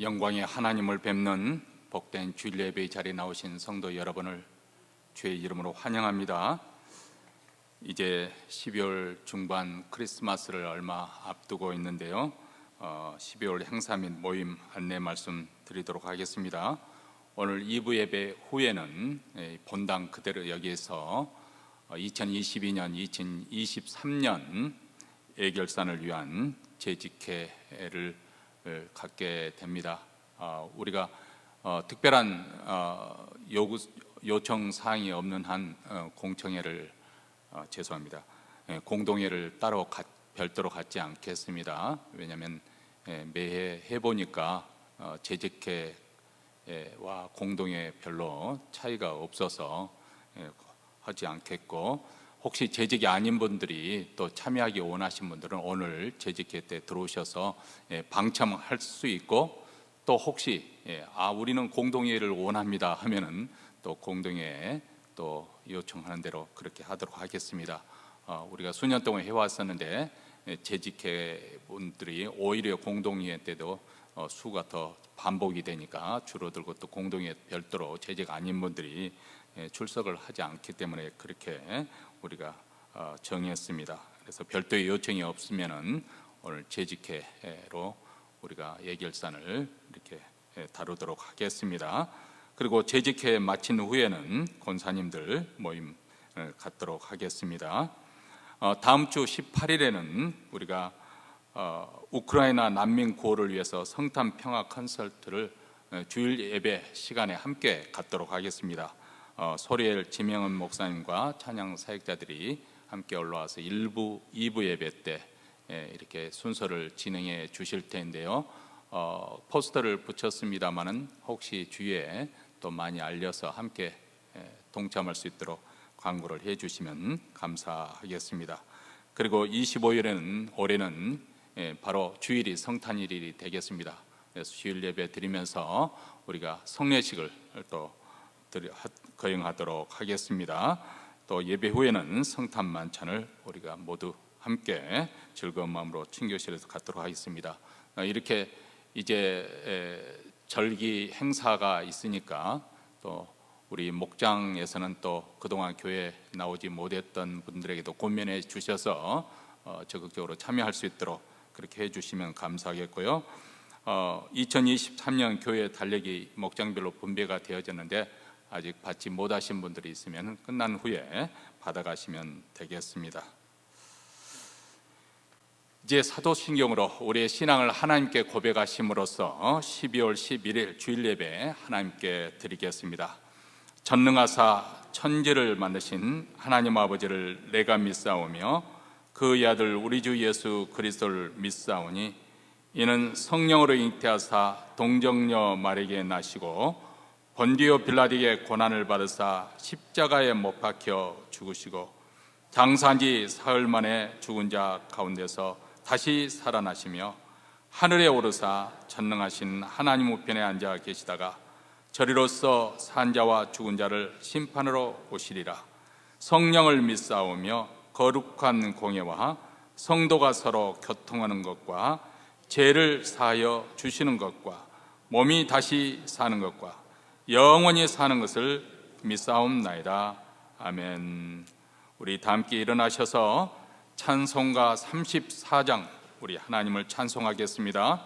영광의 하나님을 뵙는 복된 주일 예배의 자리에 나오신 성도 여러분을 주의 이름으로 환영합니다. 이제 12월 중반 크리스마스를 얼마 앞두고 있는데요. 12월 행사 및 모임 안내 말씀 드리도록 하겠습니다. 오늘 2부 예배 후에는 본당 그대로 여기에서 2022년, 2023년 예결산을 위한 재직회를 갖게 됩니다. 우리가 특별한 요청 사항이 없는 한 공청회를 죄송합니다. 공동회를 따로 별도로 갖지 않겠습니다. 왜냐하면 매해 해보니까 재직회와 공동회 별로 차이가 없어서 하지 않겠고, 혹시 재직이 아닌 분들이 또 참여하기 원하신 분들은 오늘 재직회 때 들어오셔서 방참할 수 있고, 또 혹시 우리는 공동회를 원합니다 하면은 또 공동회에 또 요청하는 대로 그렇게 하도록 하겠습니다. 우리가 수년 동안 해왔었는데 재직회 분들이 오히려 공동회 때도 수가 더 반복이 되니까 줄어들고, 또 공동회 별도로 재직 아닌 분들이 출석을 하지 않기 때문에 그렇게 우리가 정했습니다. 그래서 별도의 요청이 없으면은 오늘 재직회로 우리가 예결산을 이렇게 다루도록 하겠습니다. 그리고 재직회 마친 후에는 권사님들 모임을 갖도록 하겠습니다. 다음 주 18일에는 우리가 우크라이나 난민 구호를 위해서 성탄 평화 콘서트를 주일 예배 시간에 함께 갖도록 하겠습니다. 소리엘 지명은 목사님과 찬양 사역자들이 함께 올라와서 1부, 2부 예배 때 이렇게 순서를 진행해 주실 텐데요. 포스터를 붙였습니다마는 혹시 주위에 또 많이 알려서 함께 동참할 수 있도록 광고를 해 주시면 감사하겠습니다. 그리고 25일에는 올해는 바로 주일이 성탄일이 되겠습니다. 그래서 주일 예배 드리면서 우리가 성례식을 또 거행하도록 하겠습니다. 또 예배 후에는 성탄 만찬을 우리가 모두 함께 즐거운 마음으로 친교실에서 갖도록 하겠습니다. 이렇게 이제 절기 행사가 있으니까 또 우리 목장에서는 또 그동안 교회에 나오지 못했던 분들에게도 권면해 주셔서 적극적으로 참여할 수 있도록 그렇게 해주시면 감사하겠고요. 2023년 교회 달력이 목장별로 분배가 되어졌는데 아직 받지 못하신 분들이 있으면 끝난 후에 받아가시면 되겠습니다. 이제 사도신경으로 우리의 신앙을 하나님께 고백하심으로써 12월 11일 주일 예배 하나님께 드리겠습니다. 전능하사 천지를 만드신 하나님 아버지를 내가 믿사오며 그의 아들 우리 주 예수 그리스도를 믿사오니 이는 성령으로 잉태하사 동정녀 마리아에게 나시고 본디오 빌라에게 고난을 받으사 십자가에 못 박혀 죽으시고 장사한 지 사흘 만에 죽은 자 가운데서 다시 살아나시며 하늘에 오르사 전능하신 하나님 우편에 앉아 계시다가 저리로서 산 자와 죽은 자를 심판으로 오시리라. 성령을 믿사오며 거룩한 공예와 성도가 서로 교통하는 것과 죄를 사하여 주시는 것과 몸이 다시 사는 것과 영원히 사는 것을 믿사옵나이다. 아멘. 우리 다 함께 일어나셔서 찬송가 34장 우리 하나님을 찬송하겠습니다.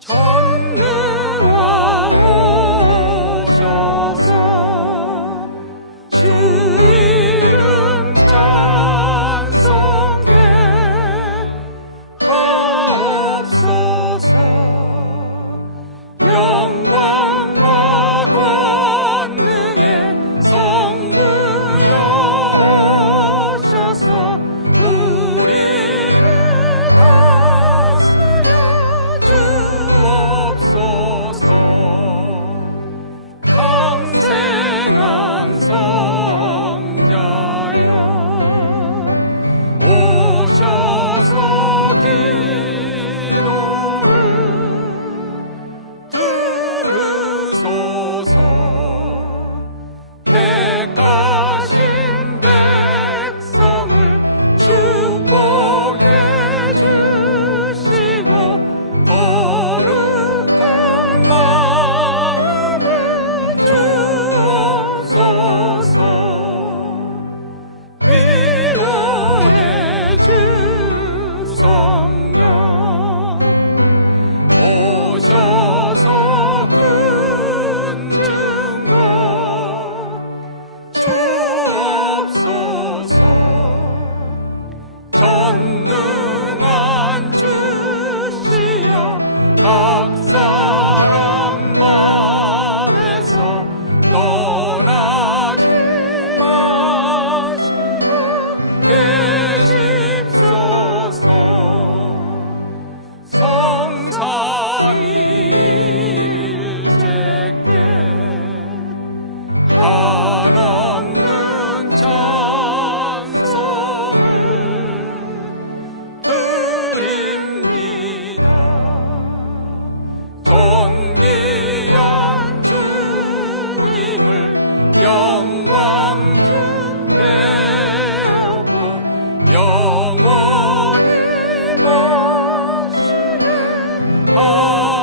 전능왕 오셔서 주 이름 찬송케 하옵소서. 영광과 권능의 성부여 오셔서 우리를 다스려 주옵소서. 강생한 성자여 오셔서 기도를 들으 존귀한 주님을 영광 주되었고 영원히 모시게 하옵소서.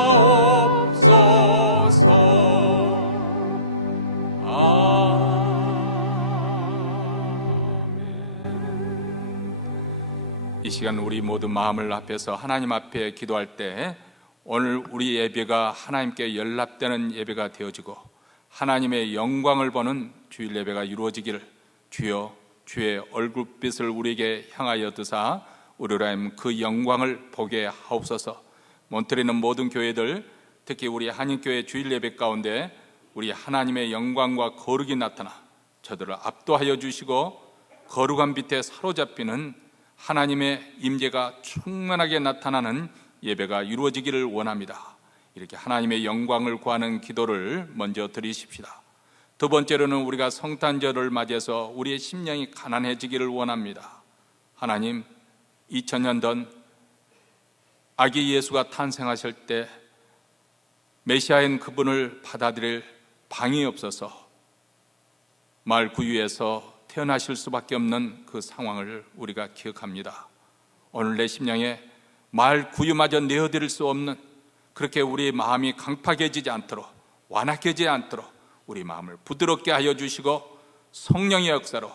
이 시간 우리 모두 마음을 합해서 하나님 앞에 기도할 때 오늘 우리 예배가 하나님께 연락되는 예배가 되어지고 하나님의 영광을 보는 주일 예배가 이루어지기를 주여 주의 얼굴빛을 우리에게 향하여 드사 우리로 하여금 그 영광을 보게 하옵소서. 몬트리는 모든 교회들, 특히 우리 한인교회 주일 예배 가운데 우리 하나님의 영광과 거룩이 나타나 저들을 압도하여 주시고 거룩한 빛에 사로잡히는 하나님의 임재가 충만하게 나타나는 예배가 이루어지기를 원합니다. 이렇게 하나님의 영광을 구하는 기도를 먼저 드리십시다. 두 번째로는 우리가 성탄절을 맞이해서 우리의 심령이 가난해지기를 원합니다. 하나님, 2000년 전 아기 예수가 탄생하실 때 메시아인 그분을 받아들일 방이 없어서 마을 구유에서 태어나실 수밖에 없는 그 상황을 우리가 기억합니다. 오늘 내 심령에 마을 구유마저 내어드릴 수 없는, 그렇게 우리의 마음이 강팍해지지 않도록, 완악해지지 않도록 우리 마음을 부드럽게 하여 주시고 성령의 역사로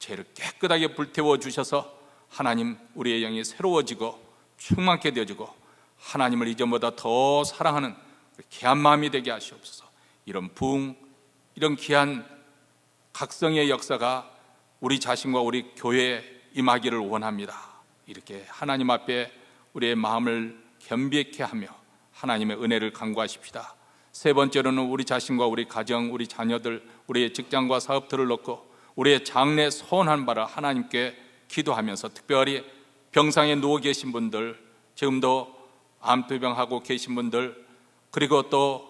죄를 깨끗하게 불태워 주셔서 하나님, 우리의 영이 새로워지고 충만케 되어지고 하나님을 이전보다 더 사랑하는 귀한 마음이 되게 하시옵소서. 이런 부흥, 이런 귀한 각성의 역사가 우리 자신과 우리 교회에 임하기를 원합니다. 이렇게 하나님 앞에 우리의 마음을 겸비케 하며 하나님의 은혜를 간구하십시다. 세 번째로는 우리 자신과 우리 가정, 우리 자녀들, 우리의 직장과 사업들을 놓고 우리의 장래 소원한 바를 하나님께 기도하면서, 특별히 병상에 누워 계신 분들, 지금도 암투병하고 계신 분들, 그리고 또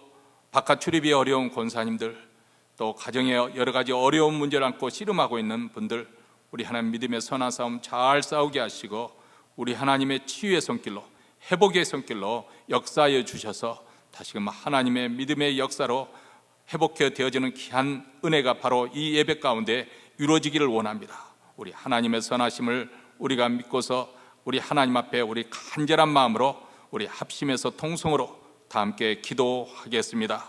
바깥 출입이 어려운 권사님들, 또 가정에 여러 가지 어려운 문제를 안고 씨름하고 있는 분들, 우리 하나님 믿음의 선한 싸움 잘 싸우게 하시고 우리 하나님의 치유의 손길로, 회복의 손길로 역사하여 주셔서 다시금 하나님의 믿음의 역사로 회복해 되어지는 귀한 은혜가 바로 이 예배 가운데 이루어지기를 원합니다. 우리 하나님의 선하심을 우리가 믿고서 우리 하나님 앞에 우리 간절한 마음으로 우리 합심해서 통성으로 다 함께 기도하겠습니다.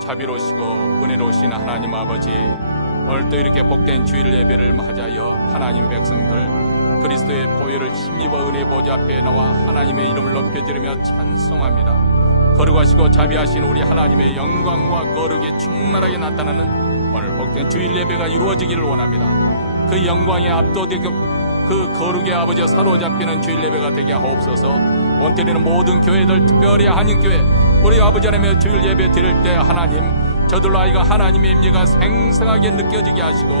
자비로우시고 은혜로우신 하나님 아버지, 오늘도 이렇게 복된 주일 예배를 맞이하여 하나님의 백성들 그리스도의 보혈을 힘입어 은혜 보좌 앞에 나와 하나님의 이름을 높여드리며 찬송합니다. 거룩하시고 자비하신 우리 하나님의 영광과 거룩이 충만하게 나타나는 오늘 복된 주일 예배가 이루어지기를 원합니다. 그 영광에 압도되고 그 거룩의 아버지와 사로잡히는 주일 예배가 되게 하옵소서. 몬테리는 모든 교회들, 특별히 한인교회 우리 아버지 하나님의 주일 예배 드릴 때 하나님, 저들로 하여금 하나님의 임재가 생생하게 느껴지게 하시고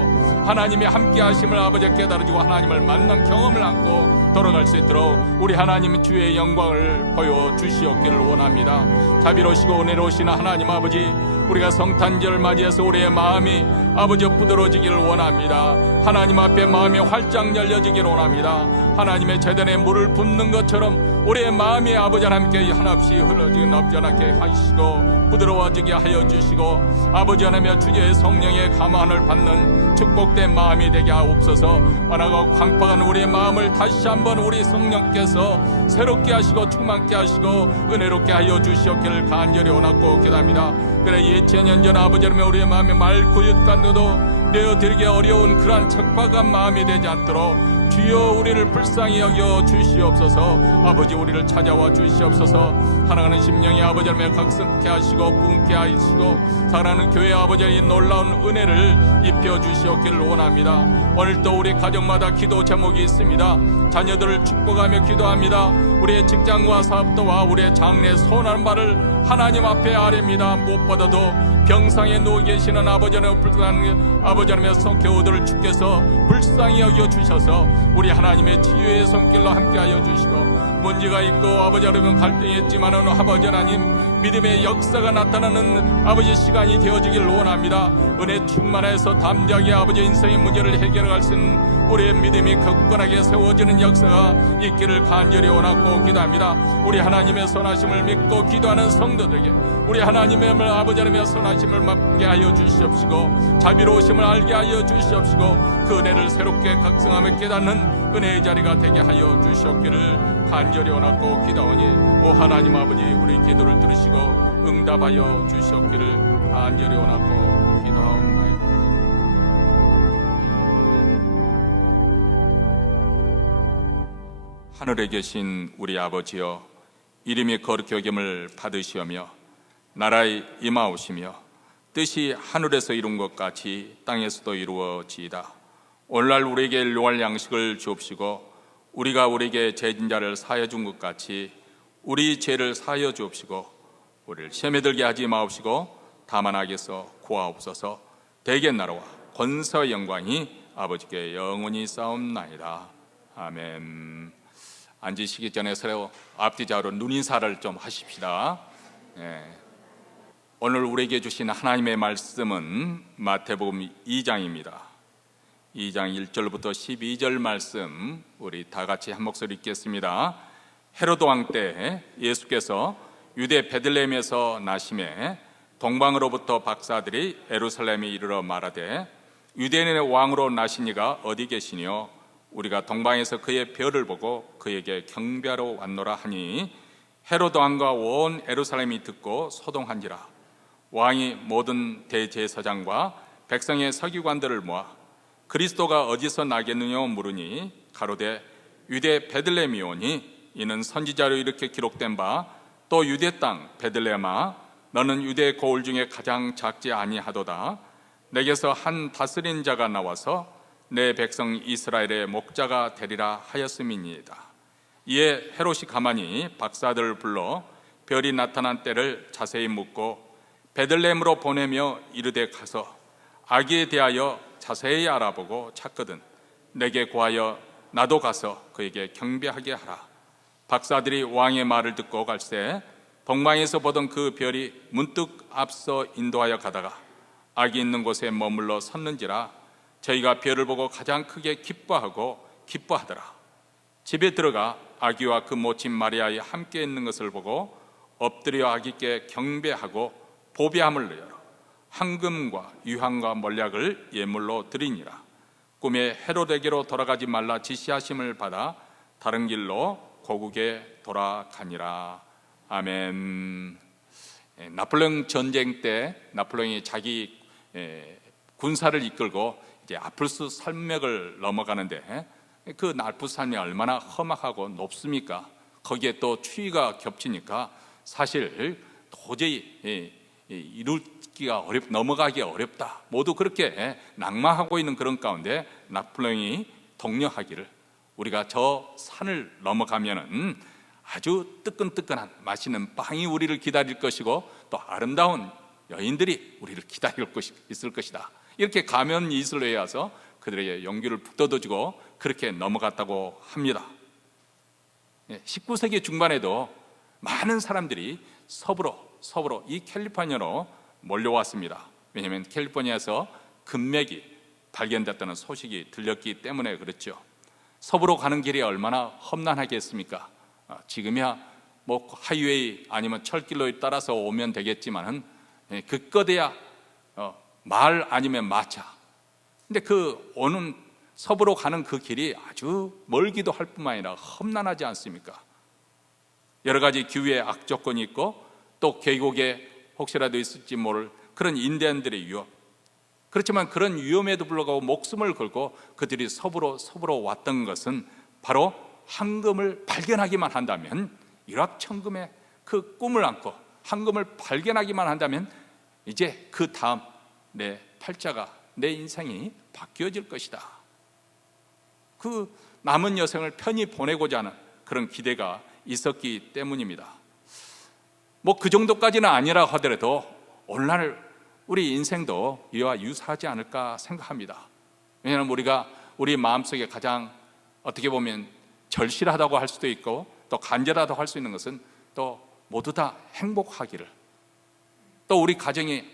하나님의 함께 하심을 아버지가 깨달아지고 하나님을 만난 경험을 안고 돌아갈 수 있도록 우리 하나님 주의 영광을 보여주시옵기를 원합니다. 자비로우시고 은혜로우신 하나님 아버지, 우리가 성탄절을 맞이해서 우리의 마음이 아버지 부드러워지기를 원합니다. 하나님 앞에 마음이 활짝 열려지기를 원합니다. 하나님의 제단에 물을 붓는 것처럼 우리의 마음이 아버지 하나님께 한없이 흘러지기 없지 않게 하시고 부드러워지게 하여 주시고 아버지 하나님의 주의 성령의 감화를 받는 축복된 마음이 되게 하옵소서. 완악하고 광팍한 우리의 마음을 다시 한번 우리 성령께서 새롭게 하시고 충만케 하시고 은혜롭게 하여 주시옵기를 간절히 원하고 기도합니다. 그래 2000년 전 아버지 하나님의 우리의 마음이 말구윑간도도 내어드리기 어려운 그러한 척박한 마음이 되지 않도록 주여 우리를 불쌍히 여겨 주시옵소서. 아버지 우리를 찾아와 주시옵소서. 사랑하는 심령이 아버지 하나님의 각성케 하시고 부흥케 하시고 사랑하는 교회 아버지의 놀라운 은혜를 입혀 주시옵기를 원합니다. 오늘도 우리 가정마다 기도 제목이 있습니다. 자녀들을 축복하며 기도합니다. 우리의 직장과 사업도와 우리의 장래 소원하는 바를 하나님 앞에 아뢰입니다. 무엇보다도 병상에 누워 계시는 아버지 하나님의 성교우들을 주께서 불쌍히 여겨 주셔서 우리 하나님의 치유의 손길로 함께하여 주시고 문제가 있고 아버지 하나님 갈등이 있지만은 아버지 하나님 믿음의 역사가 나타나는 아버지 시간이 되어지길 원합니다. 은혜 충만해서 담대하게 아버지 인생의 문제를 해결할 수 있는 우리의 믿음이 굳건하게 세워지는 역사가 있기를 간절히 원하고 기도합니다. 우리 하나님의 선하심을 믿고 기도하는 성도들에게 우리 하나님의 아버지 하나님의 선하심을 맡게 하여 주시옵시고 자비로우심을 알게 하여 주시옵시고 그 은혜를 새롭게 각성하며 깨닫는 은혜의 자리가 되게 하여 주시옵기를 간절히 원하고 기도하오니 오 하나님 아버지 우리 기도를 들으시고 응답하여 주시옵기를 간절히 원하고 기도하옵나이다. 하늘에 계신 우리 아버지여, 이름이 거룩히 여김을 받으시오며 나라에 임하오시며 뜻이 하늘에서 이룬 것 같이 땅에서도 이루어지이다. 오늘날 우리에게 일용할 양식을 주옵시고 우리가 우리에게 죄진 자를 사하여 준 것 같이 우리 죄를 사하여 주옵시고 우리를 시험에 들게 하지 마옵시고 다만 악에서 구하옵소서. 대개 나라와 권세와 영광이 아버지께 영원히 싸움나이다. 아멘. 앉으시기 전에 서로 앞뒤 좌우로 눈인사를 좀 하십시다. 오늘 우리에게 주신 하나님의 말씀은 마태복음 2장입니다. 2장 1절부터 12절 말씀 우리 다 같이 한 목소리 읽겠습니다. 헤로드 왕 때 예수께서 유대 베들레헴에서 나심에 동방으로부터 박사들이 예루살렘에 이르러 말하되 유대인의 왕으로 나신 이가 어디 계시뇨? 우리가 동방에서 그의 별을 보고 그에게 경배하러 왔노라 하니 헤로드 왕과 온 예루살렘이 듣고 소동한지라. 왕이 모든 대제사장과 백성의 서기관들을 모아 그리스도가 어디서 나겠느냐 물으니 가로되 유대 베들레헴이오니 이는 선지자로 이렇게 기록된 바 또 유대 땅 베들레헴아 너는 유대 고을 중에 가장 작지 아니하도다. 내게서 한 다스린 자가 나와서 내 백성 이스라엘의 목자가 되리라 하였음이니이다. 이에 헤롯이 가만히 박사들을 불러 별이 나타난 때를 자세히 묻고 베들레헴으로 보내며 이르되 가서 아기에 대하여 자세히 알아보고 찾거든 내게 고하여 나도 가서 그에게 경배하게 하라. 박사들이 왕의 말을 듣고 갈새 동방에서 보던 그 별이 문득 앞서 인도하여 가다가 아기 있는 곳에 머물러 섰는지라. 저희가 별을 보고 가장 크게 기뻐하더라. 집에 들어가 아기와 그 모친 마리아에 함께 있는 것을 보고 엎드려 아기께 경배하고 보배함을 내어 황금과 유황과 몰약을 예물로 드리니라. 꿈에 헤롯에게로 돌아가지 말라 지시하심을 받아 다른 길로 고국에 돌아가니라. 아멘. 나폴레옹 전쟁 때 나폴레옹이 자기 군사를 이끌고 이제 아플스 산맥을 넘어가는데 그 알프스 산맥이 얼마나 험악하고 높습니까? 거기에 또 추위가 겹치니까 사실 도저히 넘어가기 어렵다. 모두 그렇게 낙마하고 있는 그런 가운데 나폴레옹이 독려하기를 우리가 저 산을 넘어가면은 아주 뜨끈뜨끈한 맛있는 빵이 우리를 기다릴 것이고 또 아름다운 여인들이 우리를 기다릴 있을 것이다. 이렇게 가면 이슬로에 와서 그들에게 용기를 북돋아주고 그렇게 넘어갔다고 합니다. 19세기 중반에도 많은 사람들이 서부로 이 캘리포니아로 몰려왔습니다. 왜냐하면 캘리포니아에서 금맥이 발견됐다는 소식이 들렸기 때문에 그렇죠. 서부로 가는 길이 얼마나 험난하겠습니까? 지금이야 뭐 하이웨이 아니면 철길로 따라서 오면 되겠지만은 그껏해야 말 아니면 마차. 근데 그 오는 서부로 가는 그 길이 아주 멀기도 할 뿐만 아니라 험난하지 않습니까? 여러 가지 기후의 악조건이 있고 또 계곡에 혹시라도 있을지 모를 그런 인디언들의 위험. 그렇지만 그런 위험에도 불구하고 목숨을 걸고 그들이 서부로 왔던 것은 바로 황금을 발견하기만 한다면, 일확천금의 그 꿈을 안고 황금을 발견하기만 한다면 이제 그 다음 내 팔자가, 내 인생이 바뀌어질 것이다. 그 남은 여생을 편히 보내고자 하는 그런 기대가 있었기 때문입니다. 뭐 그 정도까지는 아니라 하더라도 오늘날 우리 인생도 이와 유사하지 않을까 생각합니다. 왜냐하면 우리가 우리 마음속에 가장 어떻게 보면 절실하다고 할 수도 있고 또 간절하다고 할 수 있는 것은 또 모두 다 행복하기를, 또 우리 가정이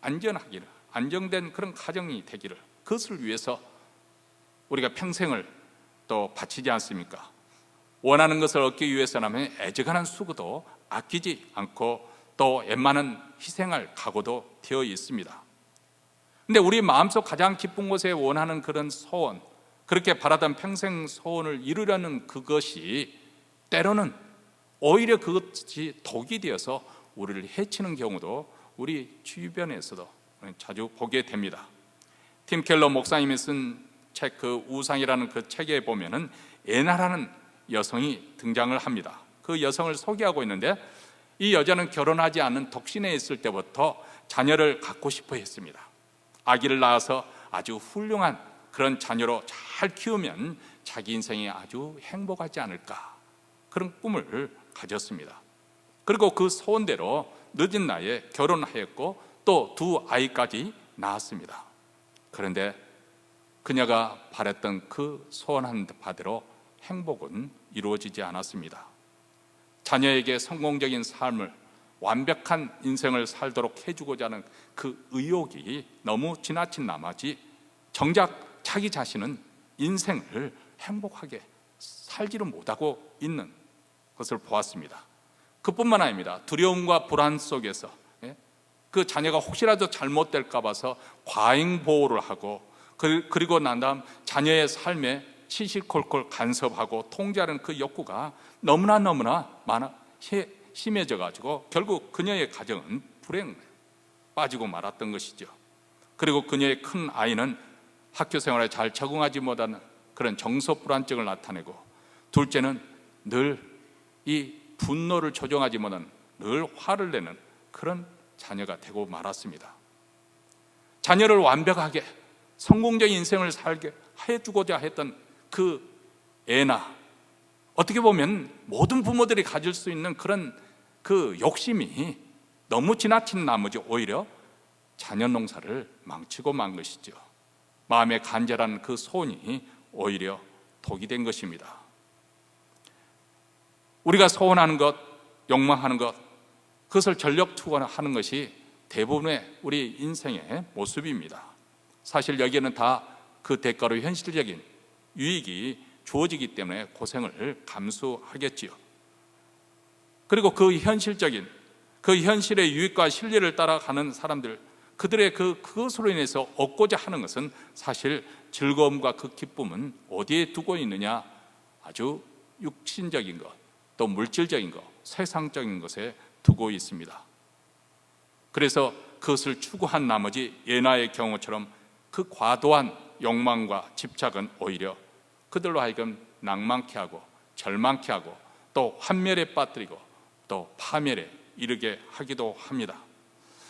안전하기를, 안정된 그런 가정이 되기를, 그것을 위해서 우리가 평생을 또 바치지 않습니까? 원하는 것을 얻기 위해서라면 애저간한 수고도 아끼지 않고 또 웬만한 희생할 각오도 되어 있습니다. 근데 우리 마음속 가장 깊은 곳에 원하는 그런 소원, 그렇게 바라던 평생 소원을 이루려는 그것이 때로는 오히려 그것이 독이 되어서 우리를 해치는 경우도 우리 주변에서도 자주 보게 됩니다. 팀 켈러 목사님이 쓴 책 그 우상이라는 그 책에 보면은 애나라는 여성이 등장을 합니다. 그 여성을 소개하고 있는데, 이 여자는 결혼하지 않은 독신에 있을 때부터 자녀를 갖고 싶어 했습니다. 아기를 낳아서 아주 훌륭한 그런 자녀로 잘 키우면 자기 인생이 아주 행복하지 않을까, 그런 꿈을 가졌습니다. 그리고 그 소원대로 늦은 나이에 결혼하였고 또 두 아이까지 낳았습니다. 그런데 그녀가 바랬던 그 소원한 바대로 행복은 이루어지지 않았습니다. 자녀에게 성공적인 삶을, 완벽한 인생을 살도록 해주고자 하는 그 의욕이 너무 지나친 나머지 정작 자기 자신은 인생을 행복하게 살지를 못하고 있는 것을 보았습니다. 그뿐만 아닙니다. 두려움과 불안 속에서 그 자녀가 혹시라도 잘못될까 봐서 과잉 보호를 하고, 그리고 난 다음 자녀의 삶에 시시콜콜 간섭하고 통제하는 그 욕구가 너무나 심해져 가지고 결국 그녀의 가정은 불행에 빠지고 말았던 것이죠. 그리고 그녀의 큰 아이는 학교 생활에 잘 적응하지 못하는 그런 정서 불안증을 나타내고, 둘째는 늘 이 분노를 조정하지 못하는, 늘 화를 내는 그런 자녀가 되고 말았습니다. 자녀를 완벽하게 성공적인 인생을 살게 해주고자 했던 그 애나, 어떻게 보면 모든 부모들이 가질 수 있는 그런 그 욕심이 너무 지나친 나머지 오히려 자녀 농사를 망치고 만 것이죠. 마음에 간절한 그 소원이 오히려 독이 된 것입니다. 우리가 소원하는 것, 욕망하는 것, 그것을 전력 투구하는 것이 대부분의 우리 인생의 모습입니다. 사실 여기에는 다 그 대가로 현실적인 유익이 주어지기 때문에 고생을 감수하겠지요. 그리고 그 현실적인, 그 현실의 유익과 실리를 따라가는 사람들, 그들의 그것으로 인해서 얻고자 하는 것은 사실 즐거움과 그 기쁨은 어디에 두고 있느냐? 아주 육신적인 것, 또 물질적인 것, 세상적인 것에 두고 있습니다. 그래서 그것을 추구한 나머지 예나의 경우처럼 그 과도한 욕망과 집착은 오히려 그들로 하여금 낭만케 하고 절망케 하고 또 환멸에 빠뜨리고 또 파멸에 이르게 하기도 합니다.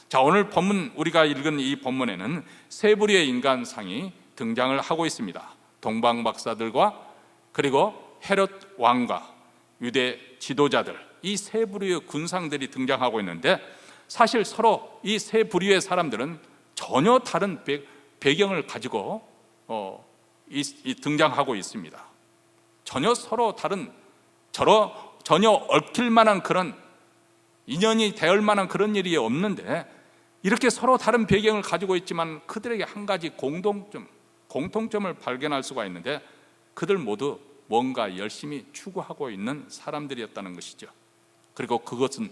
자, 오늘 본문, 우리가 읽은 이 본문에는 세 부류의 인간상이 등장을 하고 있습니다. 동방 박사들과 그리고 헤롯 왕과 유대 지도자들, 이 세 부류의 군상들이 등장하고 있는데, 사실 서로 이 세 부류의 사람들은 전혀 다른 배경을 가지고 등장하고 있습니다. 전혀 서로 다른, 전혀 얽힐 만한 그런 인연이 될 만한 그런 일이 없는데, 이렇게 서로 다른 배경을 가지고 있지만 그들에게 한 가지 공통점을 발견할 수가 있는데, 그들 모두 뭔가 열심히 추구하고 있는 사람들이었다는 것이죠. 그리고 그것은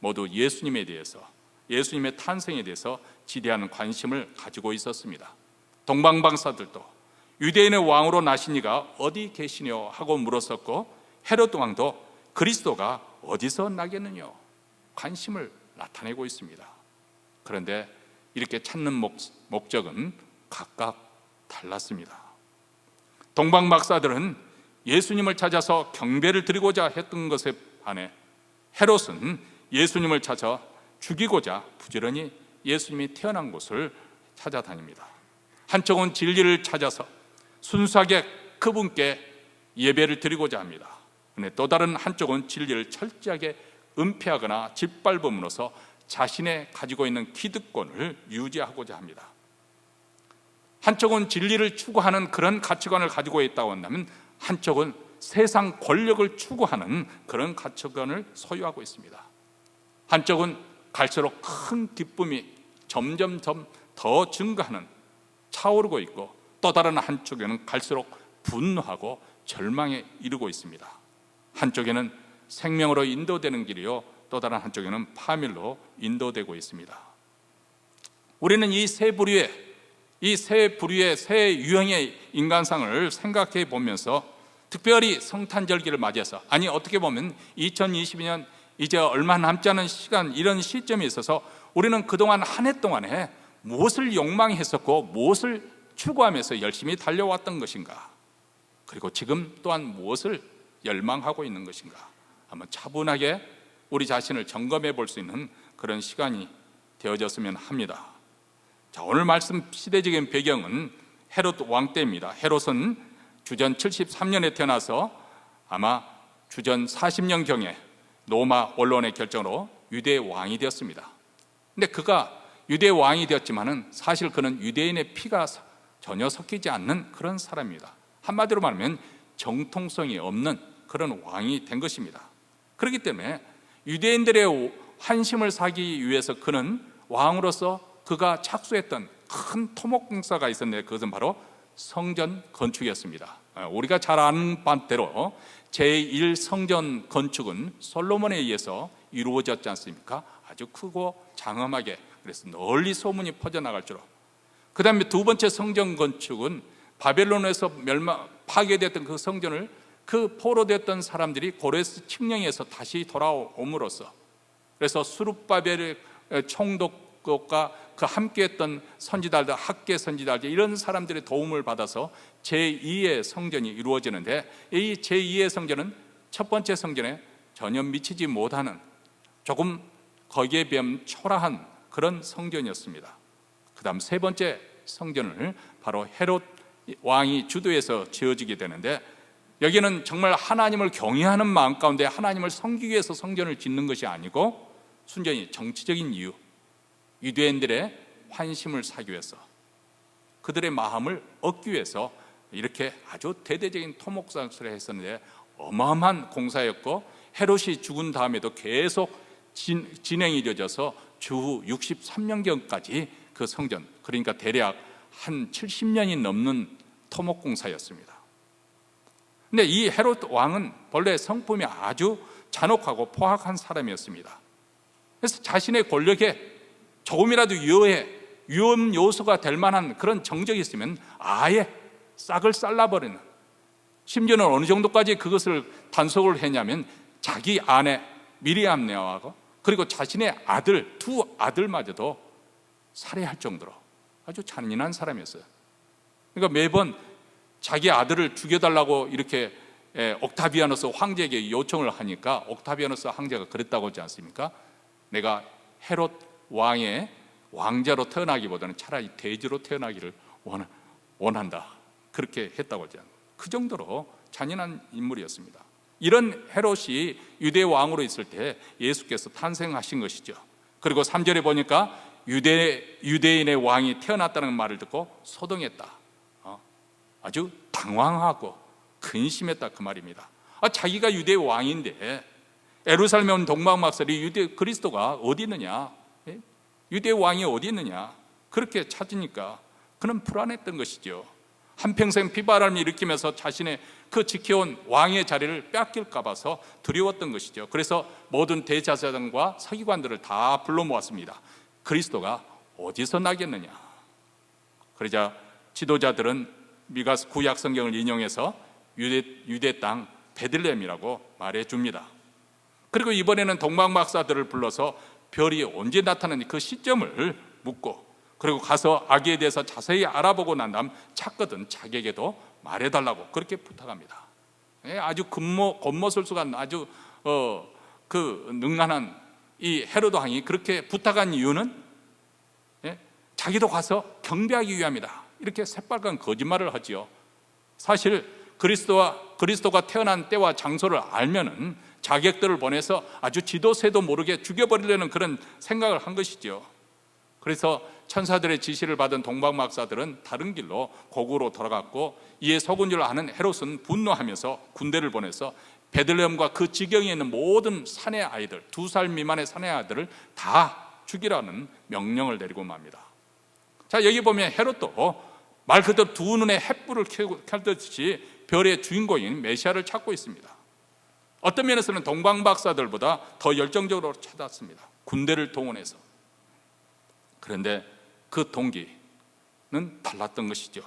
모두 예수님에 대해서, 예수님의 탄생에 대해서 지대한 관심을 가지고 있었습니다. 동방박사들도 유대인의 왕으로 나신 이가 어디 계시뇨 하고 물었었고, 헤롯 왕도 그리스도가 어디서 나겠느냐 관심을 나타내고 있습니다. 그런데 이렇게 찾는 목적은 각각 달랐습니다. 동방박사들은 예수님을 찾아서 경배를 드리고자 했던 것에 반해 헤롯은 예수님을 찾아 죽이고자 부지런히 예수님이 태어난 곳을 찾아다닙니다. 한쪽은 진리를 찾아서 순수하게 그분께 예배를 드리고자 합니다. 그런데 또 다른 한쪽은 진리를 철저하게 은폐하거나 짓밟음으로써 자신의 가지고 있는 기득권을 유지하고자 합니다. 한쪽은 진리를 추구하는 그런 가치관을 가지고 있다고 한다면, 한쪽은 세상 권력을 추구하는 그런 가치관을 소유하고 있습니다. 한쪽은 갈수록 큰 기쁨이 점점 더 증가하는, 차오르고 있고, 또 다른 한쪽에는 갈수록 분노하고 절망에 이르고 있습니다. 한쪽에는 생명으로 인도되는 길이요, 또 다른 한쪽에는 파멸로 인도되고 있습니다. 우리는 이 세 부류의 세 유형의 인간상을 생각해 보면서, 특별히 성탄절기를 맞이해서, 아니 어떻게 보면 2022년 이제 얼마 남지 않은 시간, 이런 시점에 있어서 우리는 그동안 한 해 동안에 무엇을 욕망했었고 무엇을 추구하면서 열심히 달려왔던 것인가, 그리고 지금 또한 무엇을 열망하고 있는 것인가, 한번 차분하게 우리 자신을 점검해 볼 수 있는 그런 시간이 되어졌으면 합니다. 자, 오늘 말씀 시대적인 배경은 헤롯 왕 때입니다. 헤롯은 주전 73년에 태어나서 아마 주전 40년경에 로마 원론의 결정으로 유대 왕이 되었습니다. 근데 그가 유대 왕이 되었지만은 사실 그는 유대인의 피가 전혀 섞이지 않는 그런 사람입니다. 한마디로 말하면 정통성이 없는 그런 왕이 된 것입니다. 그렇기 때문에 유대인들의 환심을 사기 위해서 그는 왕으로서 그가 착수했던 큰 토목공사가 있었는데, 그것은 바로 성전 건축이었습니다. 우리가 잘 아는 바대로 제1성전 건축은 솔로몬에 의해서 이루어졌지 않습니까? 아주 크고 장엄하게, 그래서 널리 소문이 퍼져나갈 줄로. 그 다음에 두 번째 성전 건축은 바벨론에서 파괴됐던 그 성전을 그 포로됐던 사람들이 고레스 칙령에서 다시 돌아옴으로써, 그래서 수룹바벨의 총독과 그 함께했던 선지자들, 학계 선지자들, 이런 사람들의 도움을 받아서 제2의 성전이 이루어지는데, 이 제2의 성전은 첫 번째 성전에 전혀 미치지 못하는, 조금 거기에 비하면 초라한 그런 성전이었습니다. 그 다음 세 번째 성전을 바로 헤롯 왕이 주도해서 지어지게 되는데, 여기는 정말 하나님을 경외하는 마음 가운데 하나님을 섬기기 위해서 성전을 짓는 것이 아니고, 순전히 정치적인 이유, 유대인들의 환심을 사기 위해서, 그들의 마음을 얻기 위해서 이렇게 아주 대대적인 토목사를 했었는데, 어마어마한 공사였고, 헤롯이 죽은 다음에도 계속 진행이 이루어져서 주후 63년경까지 그 성전, 그러니까 대략 한 70년이 넘는 토목공사였습니다. 근데 이 헤롯 왕은 본래 성품이 아주 잔혹하고 포악한 사람이었습니다. 그래서 자신의 권력에 조금이라도 위험 요소가 될 만한 그런 정적이 있으면 아예 싹을 잘라버리는, 심지어는 어느 정도까지 그것을 단속을 했냐면 자기 아내 미리암네하고 그리고 자신의 아들, 두 아들마저도 살해할 정도로 아주 잔인한 사람이었어요. 그러니까 매번 자기 아들을 죽여달라고 이렇게 옥타비아누스 황제에게 요청을 하니까 옥타비아누스 황제가 그랬다고 하지 않습니까? 내가 헤롯 왕의 왕자로 태어나기보다는 차라리 돼지로 태어나기를 원한다, 그렇게 했다고 하지 않습니까? 그 정도로 잔인한 인물이었습니다. 이런 헤롯이 유대 왕으로 있을 때 예수께서 탄생하신 것이죠. 그리고 3절에 보니까 유대인의 왕이 태어났다는 말을 듣고 소동했다, 아주 당황하고 근심했다, 그 말입니다. 자기가 유대 왕인데 예루살렘에 온 동방박사들이 유대 그리스도가 어디 있느냐, 유대 왕이 어디 있느냐 그렇게 찾으니까 그는 불안했던 것이죠. 한평생 피바람을 일으키면서 자신의 그 지켜온 왕의 자리를 뺏길까 봐서 두려웠던 것이죠. 그래서 모든 대제사장과 서기관들을 다 불러 모았습니다. 그리스도가 어디서 나겠느냐. 그러자 지도자들은 미가스 구약 성경을 인용해서 유대 땅 베들레헴이라고 말해줍니다. 그리고 이번에는 동방박사들을 불러서 별이 언제 나타나는지 그 시점을 묻고, 그리고 가서 아기에 대해서 자세히 알아보고 난 다음 찾거든 자기에게도 말해달라고 그렇게 부탁합니다. 아주 겉모술수가 아주 그 능란한 이 헤로드 왕이 그렇게 부탁한 이유는 자기도 가서 경배하기 위함이다, 이렇게 새빨간 거짓말을 하지요. 사실 그리스도가 태어난 때와 장소를 알면은 자객들을 보내서 아주 지도새도 모르게 죽여버리려는 그런 생각을 한 것이죠. 그래서 천사들의 지시를 받은 동방박사들은 다른 길로 고국으로 돌아갔고, 이에 속은 줄 아는 헤롯은 분노하면서 군대를 보내서 베들레헴과 그 지경에 있는 모든 사내 아이들, 2살 미만의 사내 아이들을 다 죽이라는 명령을 내리고 맙니다. 자, 여기 보면 헤롯도 말 그대로 두 눈에 횃불을 켜듯이 별의 주인공인 메시아를 찾고 있습니다. 어떤 면에서는 동방박사들보다 더 열정적으로 찾았습니다. 군대를 동원해서. 그런데 그 동기는 달랐던 것이죠.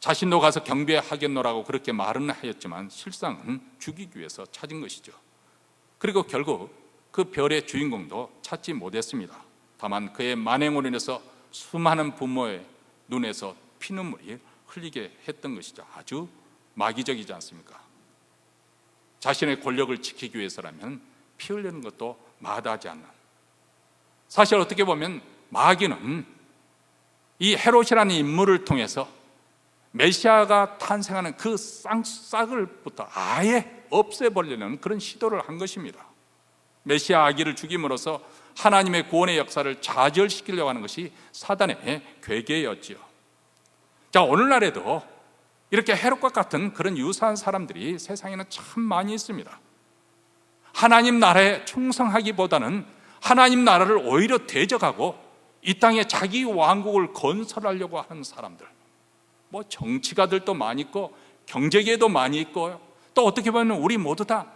자신도 가서 경배하겠노라고 그렇게 말은 하였지만 실상은 죽이기 위해서 찾은 것이죠. 그리고 결국 그 별의 주인공도 찾지 못했습니다. 다만 그의 만행으로 인해서 수많은 부모의 눈에서 피눈물이 흘리게 했던 것이죠. 아주 마귀적이지 않습니까? 자신의 권력을 지키기 위해서라면 피 흘리는 것도 마다하지 않는, 사실 어떻게 보면 마귀는 이 헤롯이라는 인물을 통해서 메시아가 탄생하는 그 싹을부터 아예 없애버리려는 그런 시도를 한 것입니다. 메시아 아기를 죽임으로써 하나님의 구원의 역사를 좌절시키려고 하는 것이 사단의 괴계였지요. 자, 오늘날에도 이렇게 헤롯과 같은 그런 유사한 사람들이 세상에는 참 많이 있습니다. 하나님 나라에 충성하기보다는 하나님 나라를 오히려 대적하고 이 땅에 자기 왕국을 건설하려고 하는 사람들, 뭐 정치가들도 많이 있고 경제계도 많이 있고, 또 어떻게 보면 우리 모두 다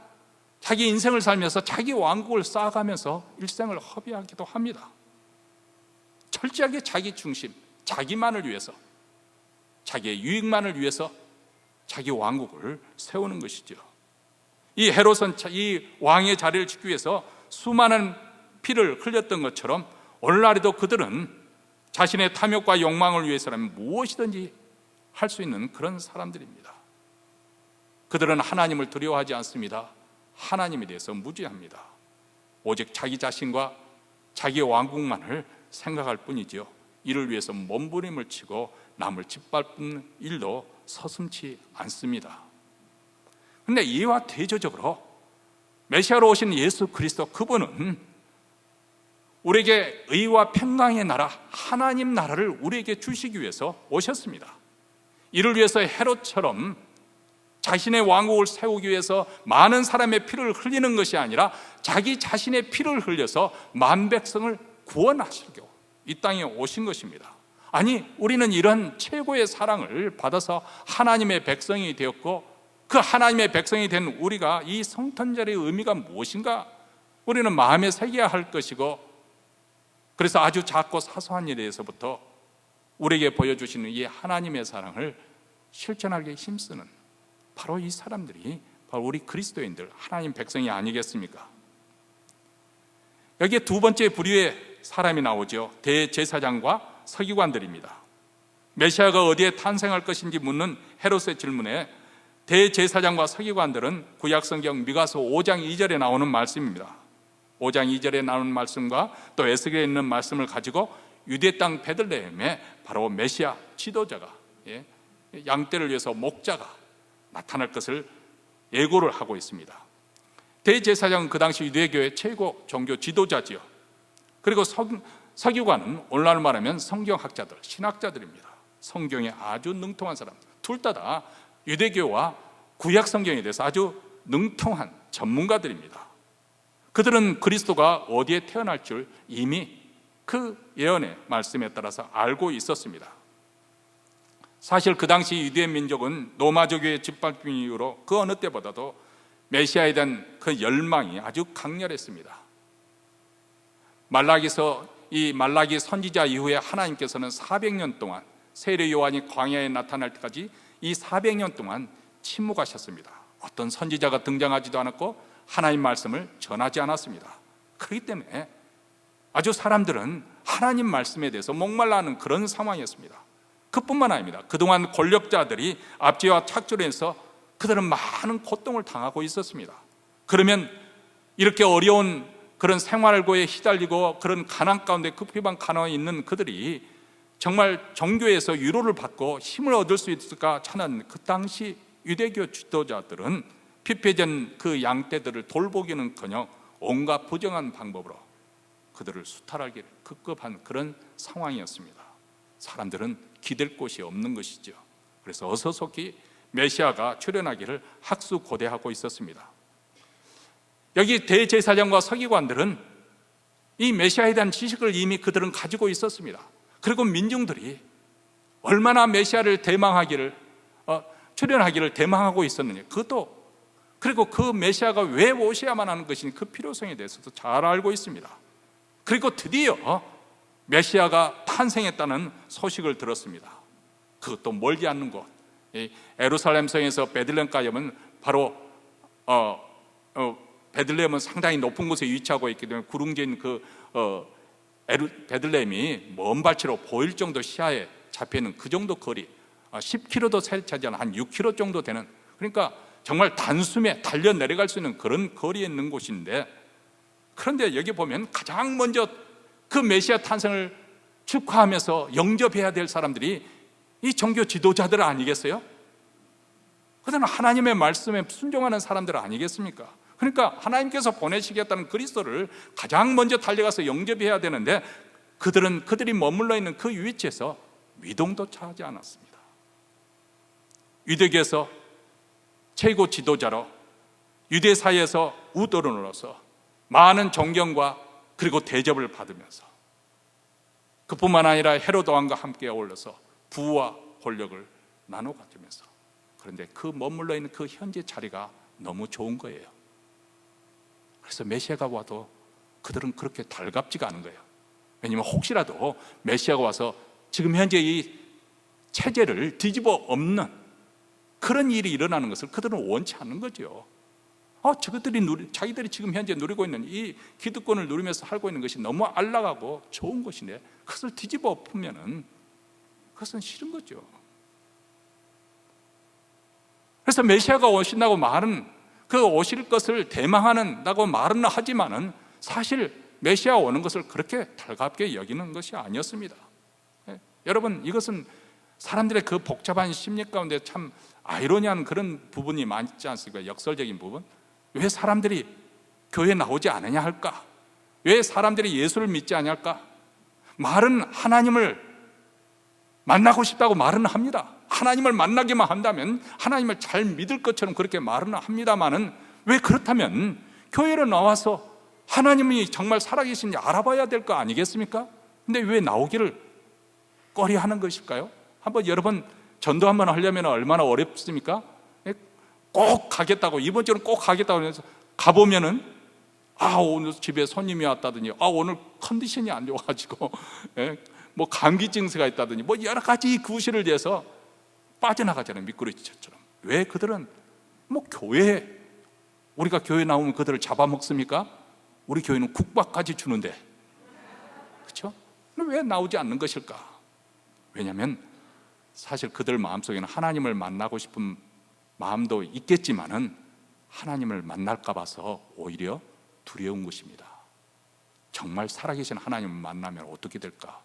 자기 인생을 살면서 자기 왕국을 쌓아가면서 일생을 허비하기도 합니다. 철저하게 자기 중심, 자기만을 위해서, 자기의 유익만을 위해서 자기 왕국을 세우는 것이죠. 이 헤롯은 이 왕의 자리를 지키기 위해서 수많은 피를 흘렸던 것처럼 오늘날에도 그들은 자신의 탐욕과 욕망을 위해서라면 무엇이든지 할 수 있는 그런 사람들입니다. 그들은 하나님을 두려워하지 않습니다. 하나님에 대해서 무지합니다. 오직 자기 자신과 자기 왕국만을 생각할 뿐이지요. 이를 위해서 몸부림을 치고 남을 짓밟는 일도 서슴지 않습니다. 그런데 이와 대조적으로 메시아로 오신 예수 그리스도, 그분은 우리에게 의와 평강의 나라, 하나님 나라를 우리에게 주시기 위해서 오셨습니다. 이를 위해서 헤롯처럼 자신의 왕국을 세우기 위해서 많은 사람의 피를 흘리는 것이 아니라 자기 자신의 피를 흘려서 만백성을 구원하시려고 이 땅에 오신 것입니다. 아니, 우리는 이런 최고의 사랑을 받아서 하나님의 백성이 되었고, 그 하나님의 백성이 된 우리가 이 성탄절의 의미가 무엇인가 우리는 마음에 새겨야 할 것이고, 그래서 아주 작고 사소한 일에서부터 우리에게 보여주시는 이 하나님의 사랑을 실천하기에 힘쓰는 바로 이 사람들이 바로 우리 그리스도인들, 하나님 백성이 아니겠습니까? 여기에 두 번째 부류의 사람이 나오죠. 대제사장과 서기관들입니다. 메시아가 어디에 탄생할 것인지 묻는 헤롯의 질문에 대제사장과 서기관들은 구약성경 미가서 5장 2절에 나오는 말씀입니다. 5장 2절에 나오는 말씀과 또 에스겔에 있는 말씀을 가지고 유대 땅 베들레헴에 바로 메시아 지도자가, 양떼를 위해서 목자가 나타날 것을 예고를 하고 있습니다. 대제사장은 그 당시 유대교의 최고 종교 지도자지요. 그리고 서기관은 오늘날 말하면 성경학자들, 신학자들입니다. 성경에 아주 능통한 사람, 둘 다 유대교와 구약 성경에 대해서 아주 능통한 전문가들입니다. 그들은 그리스도가 어디에 태어날 줄 이미 그 예언의 말씀에 따라서 알고 있었습니다. 사실 그 당시 유대 민족은 로마족의 짓밟힘 이후로 그 어느 때보다도 메시아에 대한 그 열망이 아주 강렬했습니다. 말라기 선지자 이후에 하나님께서는 400년 동안 세례 요한이 광야에 나타날 때까지 이 400년 동안 침묵하셨습니다. 어떤 선지자가 등장하지도 않았고 하나님 말씀을 전하지 않았습니다. 그렇기 때문에 아주 사람들은 하나님 말씀에 대해서 목말라 하는 그런 상황이었습니다. 그뿐만 아닙니다. 그동안 권력자들이 압제와 착취해서 그들은 많은 고통을 당하고 있었습니다. 그러면 이렇게 어려운 그런 생활고에 시달리고 그런 가난 가운데 급비방 가난에 있는 그들이 정말 종교에서 위로를 받고 힘을 얻을 수 있을까 찾는 그 당시 유대교 지도자들은 피폐전 그 양떼들을 돌보기는커녕 온갖 부정한 방법으로 그들을 수탈하기 급급한 그런 상황이었습니다. 사람들은 기댈 곳이 없는 것이죠. 그래서 어서속히 메시아가 출현하기를 학수고대하고 있었습니다. 여기 대제사장과 서기관들은 이 메시아에 대한 지식을 이미 그들은 가지고 있었습니다. 그리고 민중들이 얼마나 메시아를 출현하기를 대망하고 있었느냐, 그것도, 그리고 그 메시아가 왜 오셔야만 하는 것인지 그 필요성에 대해서도 잘 알고 있습니다. 그리고 드디어 메시아가 탄생했다는 소식을 들었습니다. 그것도 멀지 않는 곳, 예루살렘 성에서 베들레헴까지는 바로 베들레헴은 상당히 높은 곳에 위치하고 있기 때문에 구릉진 베들레헴이 먼 발치로 보일 정도 시야에 잡히는 그 정도 거리, 10km도 차지 않은 한 6km 정도 되는, 그러니까 정말 단숨에 달려 내려갈 수 있는 그런 거리에 있는 곳인데, 그런데 여기 보면 가장 먼저 그 메시아 탄생을 축하하면서 영접해야 될 사람들이 이 종교 지도자들 아니겠어요? 그들은 하나님의 말씀에 순종하는 사람들 아니겠습니까? 그러니까 하나님께서 보내시겠다는 그리스도를 가장 먼저 달려가서 영접해야 되는데, 그들이 머물러 있는 그 위치에서 미동도 하지 않았습니다. 유대교에서 최고 지도자로, 유대 사회에서 우더론으로서 많은 존경과 그리고 대접을 받으면서, 그뿐만 아니라 헤로드 왕과 함께 어울려서 부와 권력을 나눠 가지면서, 그런데 그 머물러 있는 그 현재 자리가 너무 좋은 거예요. 그래서 메시아가 와도 그들은 그렇게 달갑지가 않은 거예요. 왜냐하면 혹시라도 메시아가 와서 지금 현재 이 체제를 뒤집어 엎는 그런 일이 일어나는 것을 그들은 원치 않는 거죠. 자기들이 지금 현재 누리고 있는 이 기득권을 누리면서 살고 있는 것이 너무 안락하고 좋은 것인데, 그것을 뒤집어 엎으면은 그것은 싫은 거죠. 그래서 메시아가 오신다고 말은, 그 오실 것을 대망한다고 말은 하지만은 사실 메시아 오는 것을 그렇게 달갑게 여기는 것이 아니었습니다. 여러분, 이것은 사람들의 그 복잡한 심리 가운데 참 아이러니한 그런 부분이 많지 않습니까? 역설적인 부분. 왜 사람들이 교회에 나오지 않느냐 할까? 왜 사람들이 예수를 믿지 않을까? 말은 하나님을 만나고 싶다고 말은 합니다. 하나님을 만나기만 한다면 하나님을 잘 믿을 것처럼 그렇게 말은 합니다만은, 왜 그렇다면 교회로 나와서 하나님이 정말 살아계신지 알아봐야 될 거 아니겠습니까? 근데 왜 나오기를 꺼려하는 것일까요? 한번 여러분 전도 한번 하려면 얼마나 어렵습니까? 꼭 가겠다고, 이번 주는 꼭 가겠다고 해서 가보면은 오늘 집에 손님이 왔다더니 오늘 컨디션이 안 좋아가지고 뭐 감기 증세가 있다더니 뭐 여러 가지 구실을 대서 빠져나가잖아요, 미꾸라지처럼. 왜 그들은 뭐 우리가 교회 나오면 그들을 잡아먹습니까? 우리 교회는 국밥까지 주는데, 그렇죠? 왜 나오지 않는 것일까? 왜냐하면 사실 그들 마음속에는 하나님을 만나고 싶은 마음도 있겠지만은 하나님을 만날까 봐서 오히려 두려운 것입니다. 정말 살아계신 하나님을 만나면 어떻게 될까?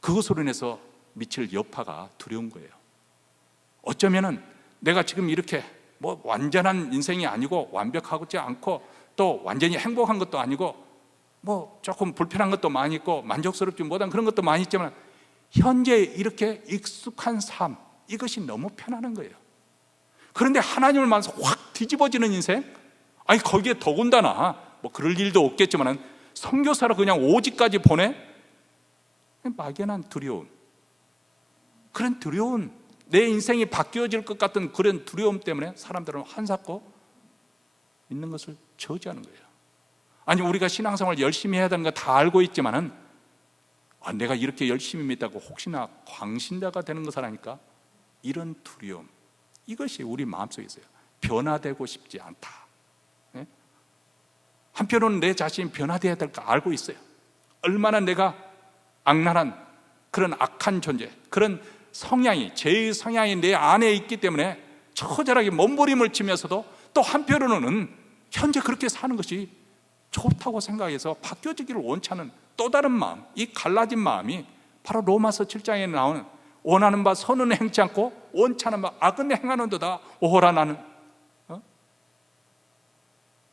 그것으로 인해서 미칠 여파가 두려운 거예요. 어쩌면은 내가 지금 이렇게 뭐 완전한 인생이 아니고 완벽하지 않고 또 완전히 행복한 것도 아니고 뭐 조금 불편한 것도 많이 있고 만족스럽지 못한 그런 것도 많이 있지만, 현재 이렇게 익숙한 삶, 이것이 너무 편안한 거예요. 그런데 하나님을 만나서 확 뒤집어지는 인생, 거기에 더군다나 뭐 그럴 일도 없겠지만 선교사로 그냥 오직까지 보내? 막연한 두려움, 그런 두려움, 내 인생이 바뀌어질 것 같은 그런 두려움 때문에 사람들은 한사코 있는 것을 저지하는 거예요. 아니, 우리가 신앙생활 열심히 해야 되는 거 다 알고 있지만은 내가 이렇게 열심히 믿다고 혹시나 광신자가 되는 것을 아니까 이런 두려움, 이것이 우리 마음속에 있어요. 변화되고 싶지 않다. 한편으로는 내 자신이 변화되어야 될 거 알고 있어요. 얼마나 내가 악랄한 그런 악한 존재, 그런 성향이, 죄의 성향이 내 안에 있기 때문에 처절하게 몸부림을 치면서도 또 한편으로는 현재 그렇게 사는 것이 좋다고 생각해서 바뀌어지기를 원치 않은 또 다른 마음, 이 갈라진 마음이 바로 로마서 7장에 나오는 원하는 바 선은 행치 않고 원치 않은 바 악은 행하는도다 오호라 나는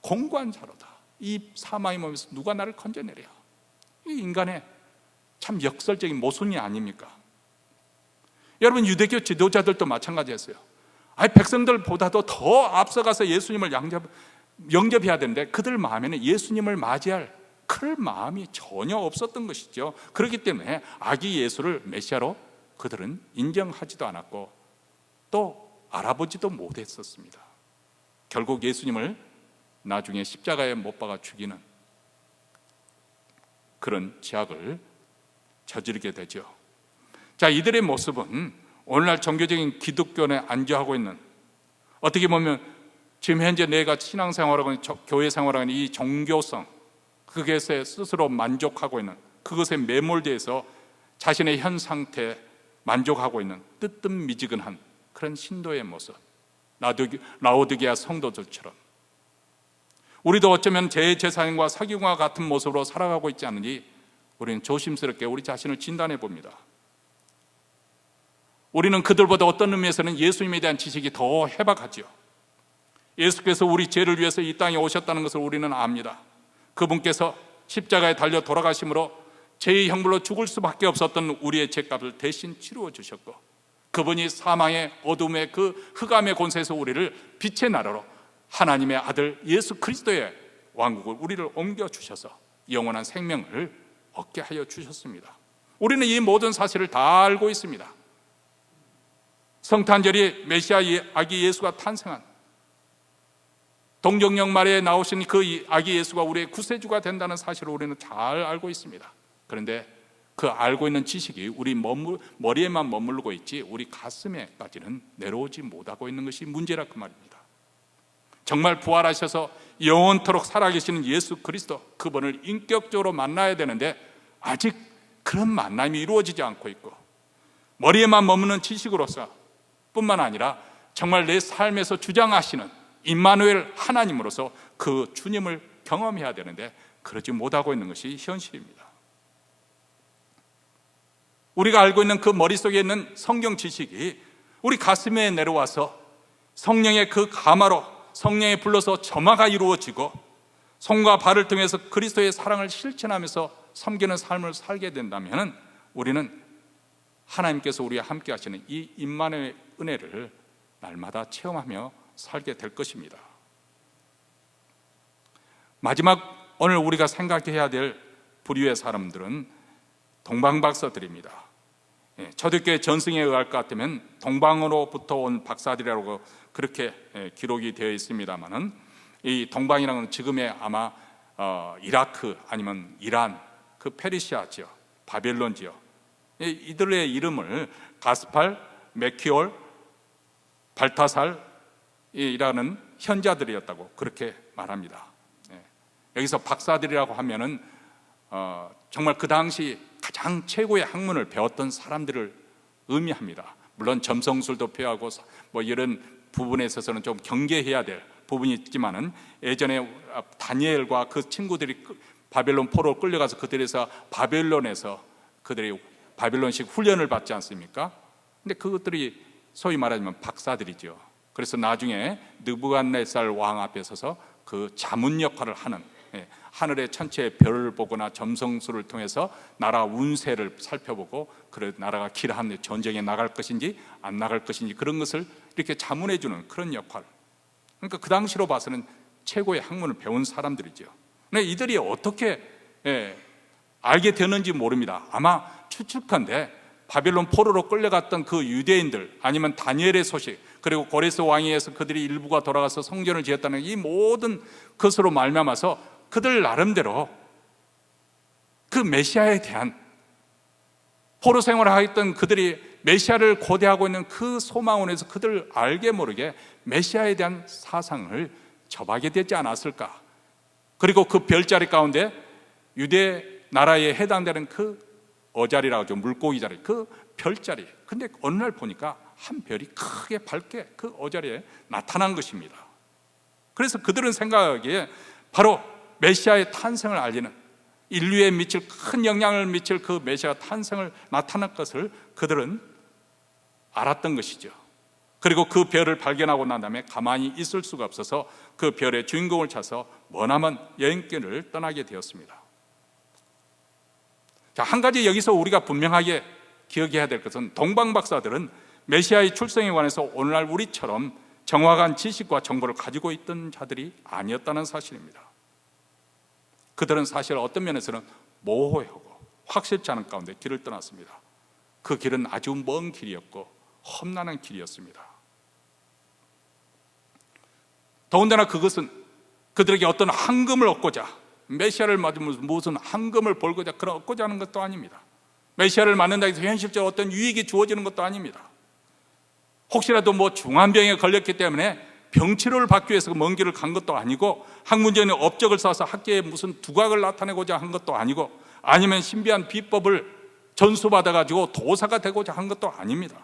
공고한 자로다. 이 사망의 몸에서 누가 나를 건져내랴. 이 인간의 참 역설적인 모순이 아닙니까? 여러분, 유대교 지도자들도 마찬가지였어요. 백성들보다도 더 앞서가서 예수님을 영접해야 되는데 그들 마음에는 예수님을 맞이할 그럴 마음이 전혀 없었던 것이죠. 그렇기 때문에 아기 예수를 메시아로 그들은 인정하지도 않았고 또 알아보지도 못했었습니다. 결국 예수님을 나중에 십자가에 못 박아 죽이는 그런 죄악을 저지르게 되죠. 자, 이들의 모습은 오늘날 종교적인 기독교에 안주하고 있는, 어떻게 보면 지금 현재 내가 신앙생활하고 있는 교회 생활하고 있는 이 종교성, 그것에 스스로 만족하고 있는, 그것에 매몰돼서 자신의 현 상태에 만족하고 있는 뜨뜻미지근한 그런 신도의 모습, 라오디게아 성도들처럼 우리도 어쩌면 제사장과 사기꾼과 같은 모습으로 살아가고 있지 않는지 우리는 조심스럽게 우리 자신을 진단해 봅니다. 우리는 그들보다 어떤 의미에서는 예수님에 대한 지식이 더 해박하지요. 예수께서 우리 죄를 위해서 이 땅에 오셨다는 것을 우리는 압니다. 그분께서 십자가에 달려 돌아가심으로 죄의 형벌로 죽을 수밖에 없었던 우리의 죄값을 대신 치루어 주셨고, 그분이 사망의 어둠의 그 흑암의 권세에서 우리를 빛의 나라로 하나님의 아들 예수 그리스도의 왕국을 우리를 옮겨주셔서 영원한 생명을 얻게 하여 주셨습니다. 우리는 이 모든 사실을 다 알고 있습니다. 성탄절이 메시아 아기 예수가 탄생한, 동정역 말에 나오신 그 아기 예수가 우리의 구세주가 된다는 사실을 우리는 잘 알고 있습니다. 그런데 그 알고 있는 지식이 우리 머리에만 머무르고 있지 우리 가슴에까지는 내려오지 못하고 있는 것이 문제라 그 말입니다. 정말 부활하셔서 영원토록 살아계시는 예수 그리스도, 그분을 인격적으로 만나야 되는데 아직 그런 만남이 이루어지지 않고 있고, 머리에만 머무는 지식으로서 뿐만 아니라 정말 내 삶에서 주장하시는 임마누엘 하나님으로서 그 주님을 경험해야 되는데 그러지 못하고 있는 것이 현실입니다. 우리가 알고 있는 그 머릿속에 있는 성경 지식이 우리 가슴에 내려와서 성령의 그 가마로 성령에 불러서 점화가 이루어지고 손과 발을 통해서 그리스도의 사랑을 실천하면서 섬기는 삶을 살게 된다면 우리는 하나님께서 우리와 함께 하시는 이 임마누엘 은혜를 날마다 체험하며 살게 될 것입니다. 마지막 오늘 우리가 생각해야 될 부류의 사람들은 동방박사들입니다. 초대교회 전승에 의할 것 같으면 동방으로부터 온 박사들이라고 그렇게 기록이 되어 있습니다만은, 이 동방이라는 건 지금의 아마 이라크 아니면 이란, 그 페르시아지요, 바벨론지요. 이들의 이름을 가스팔, 메키올, 발타살이라는 현자들이었다고 그렇게 말합니다. 여기서 박사들이라고 하면은 정말 그 당시 가장 최고의 학문을 배웠던 사람들을 의미합니다. 물론 점성술도 배우고 뭐 이런 부분에 있어서는 좀 경계해야 될 부분이 있지만은, 예전에 다니엘과 그 친구들이 바벨론 포로로 끌려가서 그들에서 바벨론에서 그들이 바벨론식 훈련을 받지 않습니까? 근데 그것들이 소위 말하자면 박사들이죠. 그래서 나중에 느부갓네살 왕 앞에 서서 그 자문 역할을 하는, 하늘의 천체의 별을 보거나 점성술을 통해서 나라 운세를 살펴보고 그래 나라가 길한 전쟁에 나갈 것인지 안 나갈 것인지 그런 것을 이렇게 자문해 주는 그런 역할. 그러니까 그 당시로 봐서는 최고의 학문을 배운 사람들이죠. 근데 이들이 어떻게 알게 되는지 모릅니다. 아마 추측한데 바벨론 포로로 끌려갔던 그 유대인들, 아니면 다니엘의 소식, 그리고 고레스 왕위에서 그들이 일부가 돌아가서 성전을 지었다는 이 모든 것으로 말미암아서 그들 나름대로 그 메시아에 대한, 포로 생활을 하였던 그들이 메시아를 고대하고 있는 그 소망원에서 그들 알게 모르게 메시아에 대한 사상을 접하게 되지 않았을까. 그리고 그 별자리 가운데 유대 나라에 해당되는 그 어자리라고 하죠. 물고기 자리, 그 별자리. 근데 어느 날 보니까 한 별이 크게 밝게 그 어자리에 나타난 것입니다. 그래서 그들은 생각하기에 바로 메시아의 탄생을 알리는, 인류에 미칠 큰 영향을 미칠 그 메시아 탄생을 나타난 것을 그들은 알았던 것이죠. 그리고 그 별을 발견하고 난 다음에 가만히 있을 수가 없어서 그 별의 주인공을 찾아서 머나먼 여행길을 떠나게 되었습니다. 자, 한 가지 여기서 우리가 분명하게 기억해야 될 것은 동방 박사들은 메시아의 출생에 관해서 오늘날 우리처럼 정확한 지식과 정보를 가지고 있던 자들이 아니었다는 사실입니다. 그들은 사실 어떤 면에서는 모호하고 확실치 않은 가운데 길을 떠났습니다. 그 길은 아주 먼 길이었고 험난한 길이었습니다. 더군다나 그것은 그들에게 어떤 황금을 얻고자, 메시아를 맞으면서 무슨 황금을 벌고자 얻고자 하는 것도 아닙니다. 메시아를 맞는다 해서 현실적으로 어떤 유익이 주어지는 것도 아닙니다. 혹시라도 중환병에 걸렸기 때문에 병치료를 받기 위해서 먼 길을 간 것도 아니고, 학문적인 업적을 쌓아서 학계에 무슨 두각을 나타내고자 한 것도 아니고, 아니면 신비한 비법을 전수받아가지고 도사가 되고자 한 것도 아닙니다.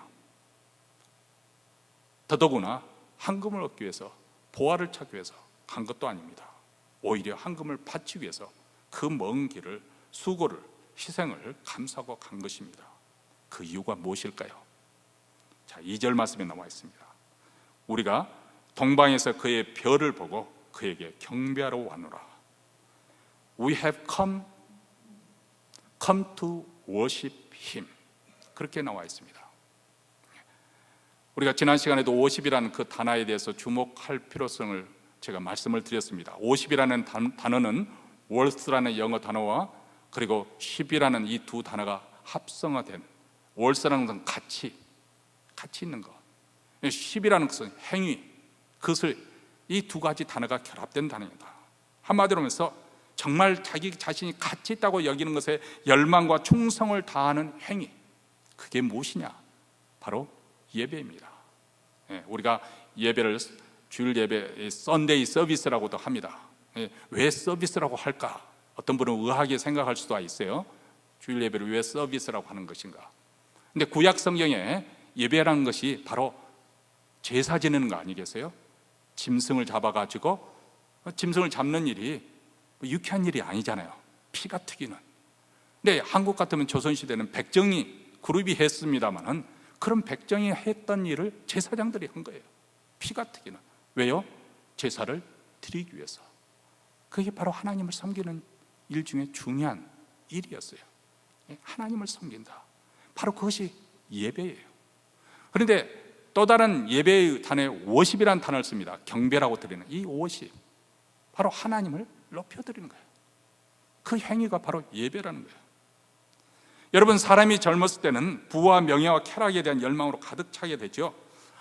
더더구나 황금을 얻기 위해서, 보화를 찾기 위해서 간 것도 아닙니다. 오히려 황금을 받기 위해서 그 먼 길을, 수고를, 희생을 감수하고 간 것입니다. 그 이유가 무엇일까요? 자, 2절 말씀에 나와 있습니다. 우리가 동방에서 그의 별을 보고 그에게 경배하러 왔노라. We have come to worship him. 그렇게 나와 있습니다. 우리가 지난 시간에도 50이라는 그 단어에 대해서 주목할 필요성을 제가 말씀을 드렸습니다. 50이라는 단어는 worth라는 영어 단어와 그리고 ship이라는 이 두 단어가 합성화된, worth라는 것은 가치 있는 것, ship이라는 것은 행위, 그것을 이 두 가지 단어가 결합된 단어입니다. 한마디로 하면서 정말 자기 자신이 가치 있다고 여기는 것에 열망과 충성을 다하는 행위, 그게 무엇이냐? 바로 예배입니다. 우리가 예배를 주일 예배, 썬데이 서비스라고도 합니다. 왜 서비스라고 할까? 어떤 분은 의아하게 생각할 수도 있어요. 주일 예배를 왜 서비스라고 하는 것인가? 근데 구약 성경에 예배라는 것이 바로 제사 지내는 거 아니겠어요? 짐승을 잡아가지고, 짐승을 잡는 일이 유쾌한 일이 아니잖아요. 피가 튀기는. 근데 한국 같으면 조선시대는 백정이 그룹이 했습니다만은 그런 백정이 했던 일을 제사장들이 한 거예요. 피가 튀기는. 왜요? 제사를 드리기 위해서. 그게 바로 하나님을 섬기는 일 중에 중요한 일이었어요. 하나님을 섬긴다. 바로 그것이 예배예요. 그런데 또 다른 예배의 단어에 워십이라는 단어를 씁니다. 경배라고 드리는 이 워십, 바로 하나님을 높여드리는 거예요. 그 행위가 바로 예배라는 거예요. 여러분, 사람이 젊었을 때는 부와 명예와 쾌락에 대한 열망으로 가득 차게 되죠.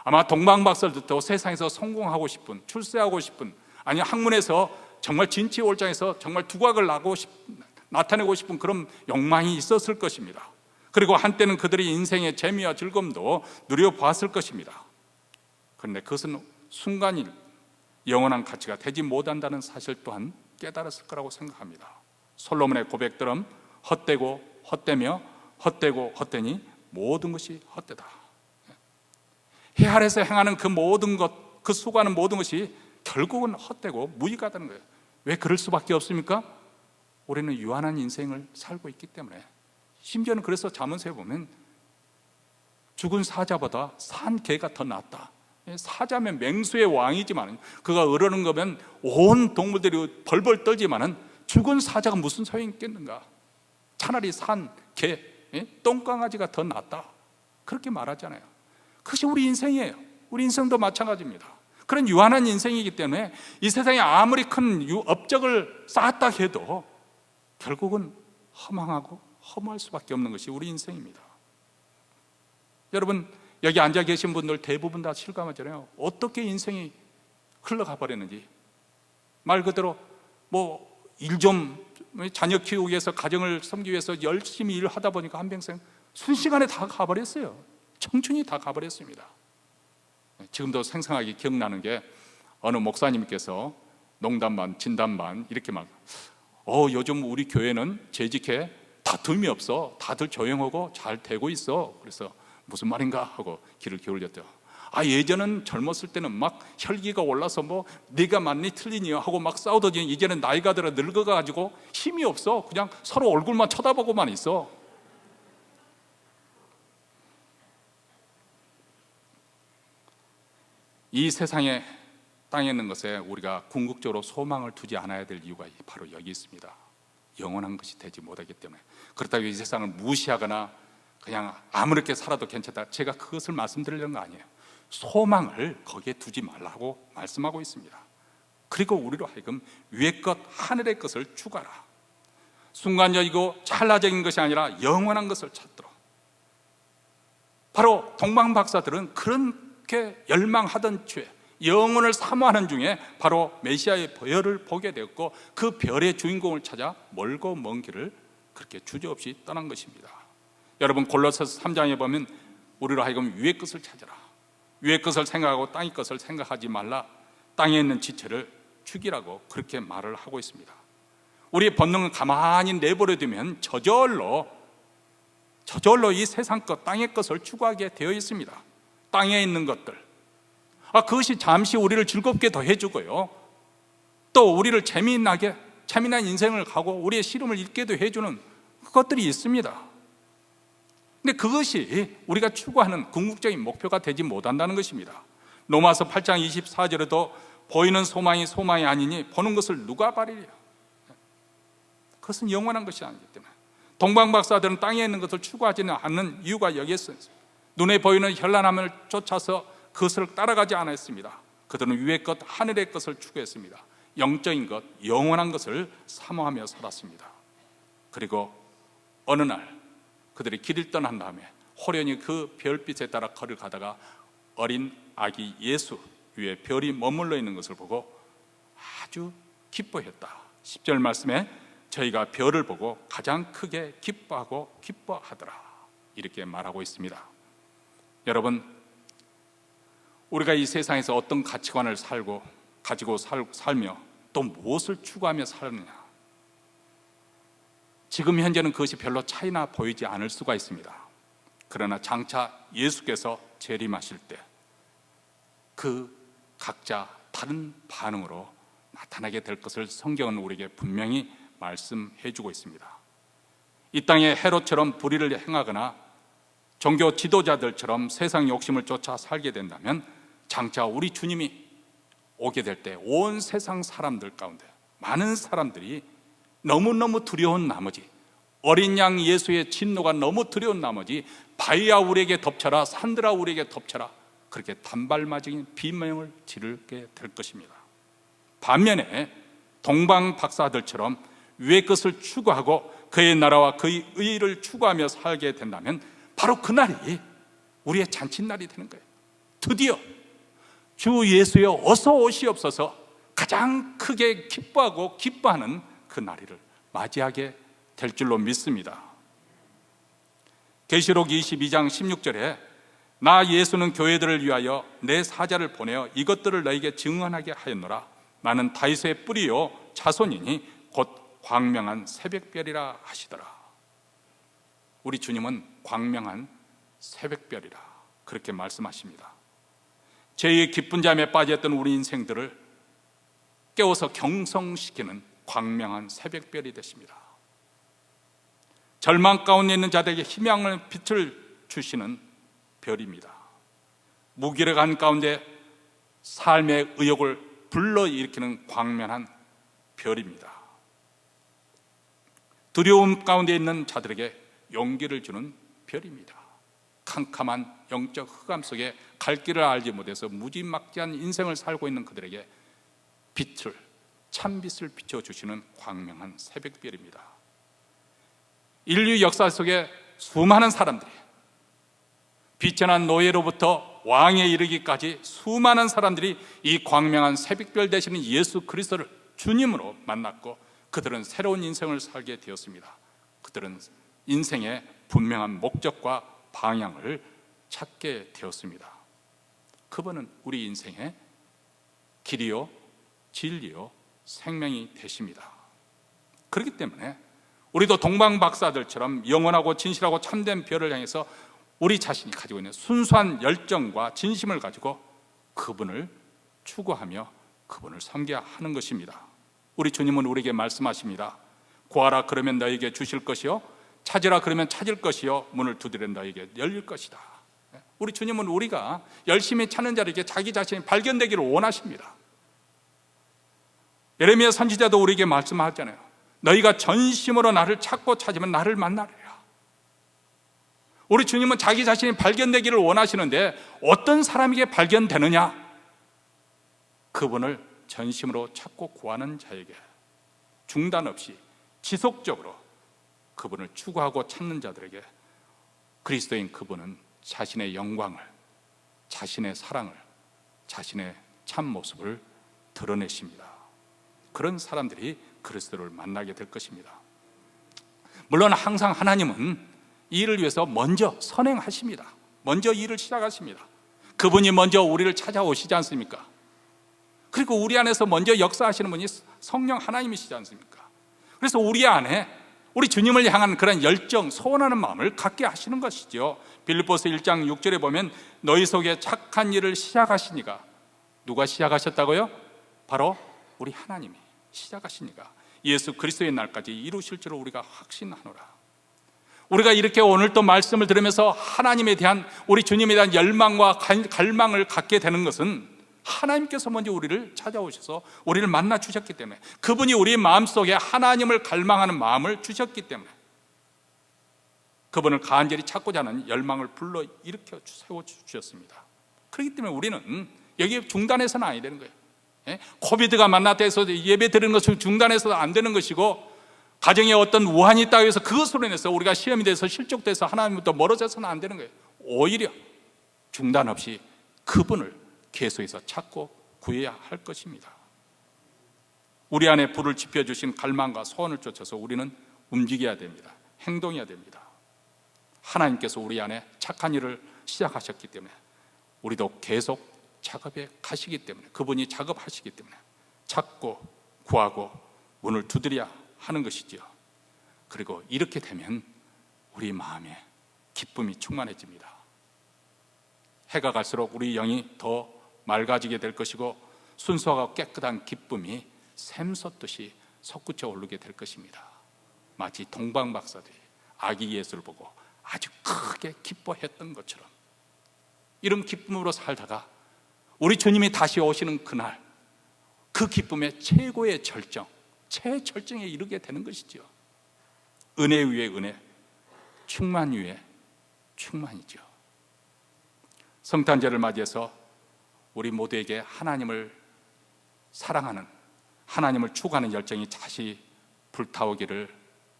아마 동방박사들도 세상에서 성공하고 싶은, 출세하고 싶은, 아니 학문에서 정말 진취올장에서 정말 두각을 나타내고 싶은 그런 욕망이 있었을 것입니다. 그리고 한때는 그들의 인생의 재미와 즐거움도 누려보았을 것입니다. 그런데 그것은 순간일, 영원한 가치가 되지 못한다는 사실 또한 깨달았을 거라고 생각합니다. 솔로몬의 고백들은 헛되고 헛되며 헛되고 헛되니 모든 것이 헛되다. 해 아래서 행하는 그 모든 것, 그 수고하는 모든 것이 결국은 헛되고 무익하다는 거예요. 왜 그럴 수밖에 없습니까? 우리는 유한한 인생을 살고 있기 때문에. 심지어는 그래서 잠언서에 보면 죽은 사자보다 산 개가 더 낫다. 사자면 맹수의 왕이지만, 그가 으르는 거면 온 동물들이 벌벌 떨지만은 죽은 사자가 무슨 소용이 있겠는가? 차라리 산 개, 똥강아지가 더 낫다. 그렇게 말하잖아요. 그것이 우리 인생이에요. 우리 인생도 마찬가지입니다. 그런 유한한 인생이기 때문에 이 세상에 아무리 큰 업적을 쌓았다 해도 결국은 허망하고 허무할 수밖에 없는 것이 우리 인생입니다. 여러분, 여기 앉아 계신 분들 대부분 다 실감하잖아요. 어떻게 인생이 흘러가 버렸는지. 말 그대로 일 좀, 자녀 키우기 위해서, 가정을 섬기기 위해서 열심히 일하다 보니까 한평생 순식간에 다 가버렸어요. 청춘이 다 가버렸습니다. 지금도 생생하게 기억나는 게, 어느 목사님께서 농담 반 진담 반 이렇게 요즘 우리 교회는 재직해, 다툼이 없어, 다들 조용하고 잘 되고 있어. 그래서 무슨 말인가 하고 귀를 기울였대요. 예전은 젊었을 때는 막 혈기가 올라서 네가 맞니 틀리니 하고 막 싸우더니 이제는 나이가 들어 늙어가지고 힘이 없어. 그냥 서로 얼굴만 쳐다보고만 있어. 이 세상에 땅에 있는 것에 우리가 궁극적으로 소망을 두지 않아야 될 이유가 바로 여기 있습니다. 영원한 것이 되지 못하기 때문에. 그렇다고 이 세상을 무시하거나 그냥 아무렇게 살아도 괜찮다, 제가 그것을 말씀드리려는 거 아니에요. 소망을 거기에 두지 말라고 말씀하고 있습니다. 그리고 우리로 하여금 위의 것, 하늘의 것을 추구하라. 순간적이고 찰나적인 것이 아니라 영원한 것을 찾도록. 바로 동방박사들은 그렇게 열망하던 중에, 영혼을 사모하는 중에 바로 메시아의 별을 보게 되었고, 그 별의 주인공을 찾아 멀고 먼 길을 그렇게 주저없이 떠난 것입니다. 여러분, 골로새서 3장에 보면 우리로 하여금 위의 것을 찾아라, 위의 것을 생각하고 땅의 것을 생각하지 말라, 땅에 있는 지체를 죽이라고 그렇게 말을 하고 있습니다. 우리의 본능은 가만히 내버려 두면 저절로 이 세상 것, 땅의 것을 추구하게 되어 있습니다. 땅에 있는 것들, 그것이 잠시 우리를 즐겁게 더 해주고요, 또 우리를 재미난 인생을 가고 우리의 시름을 잊게도 해주는 그것들이 있습니다. 근데 그것이 우리가 추구하는 궁극적인 목표가 되지 못한다는 것입니다. 로마서 8장 24절에도 보이는 소망이 소망이 아니니 보는 것을 누가 바리랴. 그것은 영원한 것이 아니기 때문에 동방박사들은 땅에 있는 것을 추구하지는 않는 이유가 여기에 있습니다. 눈에 보이는 현란함을 쫓아서 그것을 따라가지 않았습니다. 그들은 위의 것, 하늘의 것을 추구했습니다. 영적인 것, 영원한 것을 사모하며 살았습니다. 그리고 어느 날 그들이 길을 떠난 다음에 호련히 그 별빛에 따라 걸을 가다가 어린 아기 예수 위에 별이 머물러 있는 것을 보고 아주 기뻐했다. 10절 말씀에 저희가 별을 보고 가장 크게 기뻐하고 기뻐하더라, 이렇게 말하고 있습니다. 여러분, 우리가 이 세상에서 어떤 가치관을 가지고 살며 또 무엇을 추구하며 사느냐, 지금 현재는 그것이 별로 차이나 보이지 않을 수가 있습니다. 그러나 장차 예수께서 재림하실 때 그 각자 다른 반응으로 나타나게 될 것을 성경은 우리에게 분명히 말씀해 주고 있습니다. 이 땅에 헤롯처럼 불의를 행하거나 종교 지도자들처럼 세상 욕심을 쫓아 살게 된다면 장차 우리 주님이 오게 될 때 온 세상 사람들 가운데 많은 사람들이 너무너무 두려운 나머지, 어린 양 예수의 진노가 너무 두려운 나머지 바위야 우리에게 덮쳐라, 산들아 우리에게 덮쳐라, 그렇게 단발마적인 비명을 지르게 될 것입니다. 반면에 동방 박사들처럼 위의 것을 추구하고 그의 나라와 그의 의를 추구하며 살게 된다면 바로 그날이 우리의 잔칫날이 되는 거예요. 드디어 주 예수여 어서 오시옵소서 가장 크게 기뻐하고 기뻐하는 그 날을 맞이하게 될 줄로 믿습니다. 계시록 22장 16절에 나 예수는 교회들을 위하여 내 사자를 보내어 이것들을 너에게 증언하게 하였노라. 나는 다윗의 뿌리요 자손이니 곧 광명한 새벽별이라 하시더라. 우리 주님은 광명한 새벽별이라 그렇게 말씀하십니다. 죄의 깊은 잠에 빠졌던 우리 인생들을 깨워서 경성시키는 광명한 새벽별이 되십니다. 절망 가운데 있는 자들에게 희망의 빛을 주시는 별입니다. 무기력한 가운데 삶의 의욕을 불러일으키는 광명한 별입니다. 두려움 가운데 있는 자들에게 용기를 주는 별입니다. 캄캄한 영적 흑암 속에 갈 길을 알지 못해서 무지막지한 인생을 살고 있는 그들에게 찬빛을 비춰주시는 광명한 새벽별입니다. 인류 역사 속에 수많은 사람들이 비천한 노예로부터 왕에 이르기까지 수많은 사람들이 이 광명한 새벽별 되시는 예수 그리스도를 주님으로 만났고 그들은 새로운 인생을 살게 되었습니다. 그들은 인생의 분명한 목적과 방향을 찾게 되었습니다. 그분은 우리 인생의 길이요 진리요 생명이 되십니다. 그렇기 때문에 우리도 동방박사들처럼 영원하고 진실하고 참된 별을 향해서 우리 자신이 가지고 있는 순수한 열정과 진심을 가지고 그분을 추구하며 그분을 섬겨야 하는 것입니다. 우리 주님은 우리에게 말씀하십니다. 구하라 그러면 너에게 주실 것이요 찾으라 그러면 찾을 것이요 문을 두드려 너에게 열릴 것이다. 우리 주님은 우리가 열심히 찾는 자에게 자기 자신이 발견되기를 원하십니다. 예레미야 선지자도 우리에게 말씀하잖아요. 너희가 전심으로 나를 찾고 찾으면 나를 만나리라. 우리 주님은 자기 자신이 발견되기를 원하시는데 어떤 사람에게 발견되느냐? 그분을 전심으로 찾고 구하는 자에게 중단 없이 지속적으로 그분을 추구하고 찾는 자들에게 그리스도인 그분은 자신의 영광을, 자신의 사랑을, 자신의 참모습을 드러내십니다. 그런 사람들이 그리스도를 만나게 될 것입니다. 물론 항상 하나님은 이 일을 위해서 먼저 선행하십니다. 먼저 일을 시작하십니다. 그분이 먼저 우리를 찾아오시지 않습니까? 그리고 우리 안에서 먼저 역사하시는 분이 성령 하나님이시지 않습니까? 그래서 우리 안에 우리 주님을 향한 그런 열정, 소원하는 마음을 갖게 하시는 것이죠. 빌립보서 1장 6절에 보면 너희 속에 착한 일을 시작하시니까, 누가 시작하셨다고요? 바로 우리 하나님이 시작하시니까 예수 그리스도의 날까지 이루실 줄 우리가 확신하노라. 우리가 이렇게 오늘 또 말씀을 들으면서 하나님에 대한, 우리 주님에 대한 열망과 갈망을 갖게 되는 것은 하나님께서 먼저 우리를 찾아오셔서 우리를 만나 주셨기 때문에, 그분이 우리 마음속에 하나님을 갈망하는 마음을 주셨기 때문에 그분을 간절히 찾고자 하는 열망을 불러 일으켜 세워주셨습니다. 그렇기 때문에 우리는 여기에 중단해서는 아니 되는 거예요. 코비드가 만났다 해서 예배 드리는 것을 중단해서도 안 되는 것이고, 가정에 어떤 우환이 있다고 해서 그것으로 인해서 우리가 시험이 돼서 실족돼서 하나님부터 멀어져서는 안 되는 거예요. 오히려 중단 없이 그분을 계속해서 찾고 구해야 할 것입니다. 우리 안에 불을 지펴주신 갈망과 소원을 쫓아서 우리는 움직여야 됩니다. 행동해야 됩니다. 하나님께서 우리 안에 착한 일을 시작하셨기 때문에 우리도 계속 작업에 가시기 때문에, 그분이 작업하시기 때문에 찾고 구하고 문을 두드려야 하는 것이지요. 그리고 이렇게 되면 우리 마음에 기쁨이 충만해집니다. 해가 갈수록 우리 영이 더 맑아지게 될 것이고, 순수하고 깨끗한 기쁨이 샘솟듯이 솟구쳐 오르게 될 것입니다. 마치 동방 박사들이 아기 예수를 보고 아주 크게 기뻐했던 것처럼, 이런 기쁨으로 살다가 우리 주님이 다시 오시는 그날, 그 기쁨의 최고의 절정, 최절정에 이르게 되는 것이죠. 은혜 위에 은혜, 충만 위에 충만이죠. 성탄절을 맞이해서 우리 모두에게 하나님을 사랑하는, 하나님을 추구하는 열정이 다시 불타오기를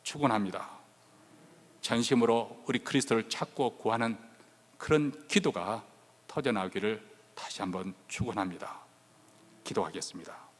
축원합니다. 전심으로 우리 그리스도를 찾고 구하는 그런 기도가 터져나오기를 다시 한번 축원합니다. 기도하겠습니다.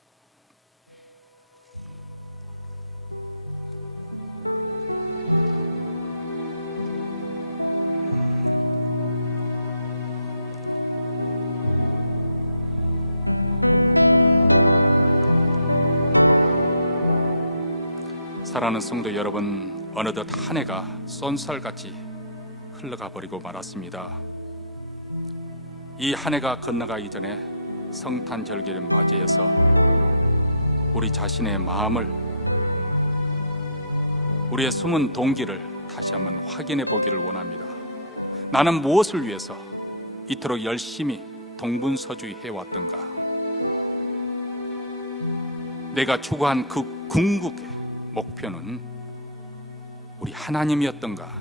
사랑하는 성도 여러분, 어느덧 한 해가 쏜살같이 흘러가 버리고 말았습니다. 이 한 해가 건너가기 전에 성탄절기를 맞이해서 우리 자신의 마음을, 우리의 숨은 동기를 다시 한번 확인해 보기를 원합니다. 나는 무엇을 위해서 이토록 열심히 동분서주의 해왔던가? 내가 추구한 그 궁극의 목표는 우리 하나님이었던가?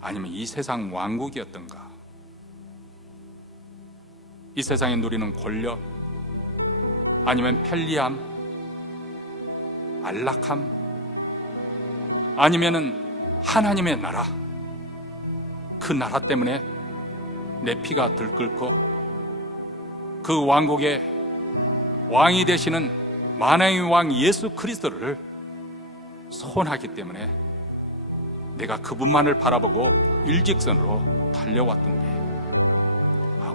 아니면 이 세상 왕국이었던가? 이 세상에 누리는 권력, 아니면 편리함, 안락함, 아니면은 하나님의 나라, 그 나라 때문에 내 피가 들끓고 그 왕국의 왕이 되시는 만왕의 왕 예수 그리스도를 소원하기 때문에 내가 그분만을 바라보고 일직선으로 달려왔던데,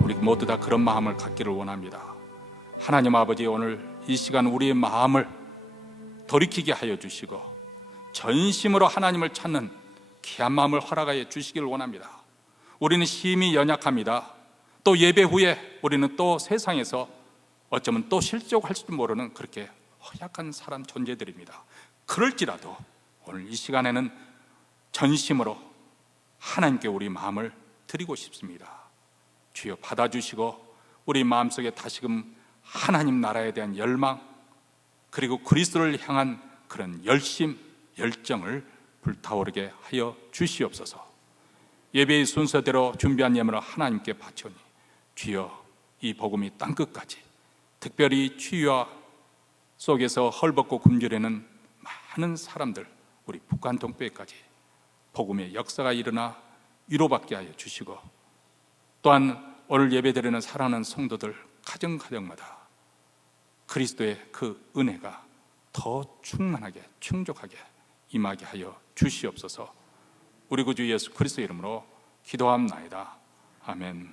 우리 모두 다 그런 마음을 갖기를 원합니다. 하나님 아버지, 오늘 이 시간 우리의 마음을 돌이키게 하여 주시고 전심으로 하나님을 찾는 귀한 마음을 허락하여 주시기를 원합니다. 우리는 심히 연약합니다. 또 예배 후에 우리는 또 세상에서 어쩌면 또 실족할지도 모르는 그렇게 허약한 사람 존재들입니다. 그럴지라도 오늘 이 시간에는 전심으로 하나님께 우리 마음을 드리고 싶습니다. 주여 받아주시고 우리 마음속에 다시금 하나님 나라에 대한 열망, 그리고 그리스도를 향한 그런 열심, 열정을 불타오르게 하여 주시옵소서. 예배의 순서대로 준비한 예물을 하나님께 바치오니 주여 이 복음이 땅끝까지, 특별히 추위와 속에서 헐벗고 굶주리는 많은 사람들, 우리 북한 동포에까지 복음의 역사가 일어나 위로받게 하여 주시고, 또한 오늘 예배드리는 사랑하는 성도들 가정가정마다 그리스도의 그 은혜가 더 충만하게 충족하게 임하게 하여 주시옵소서. 우리 구주 예수 그리스도의 이름으로 기도합나이다. 아멘.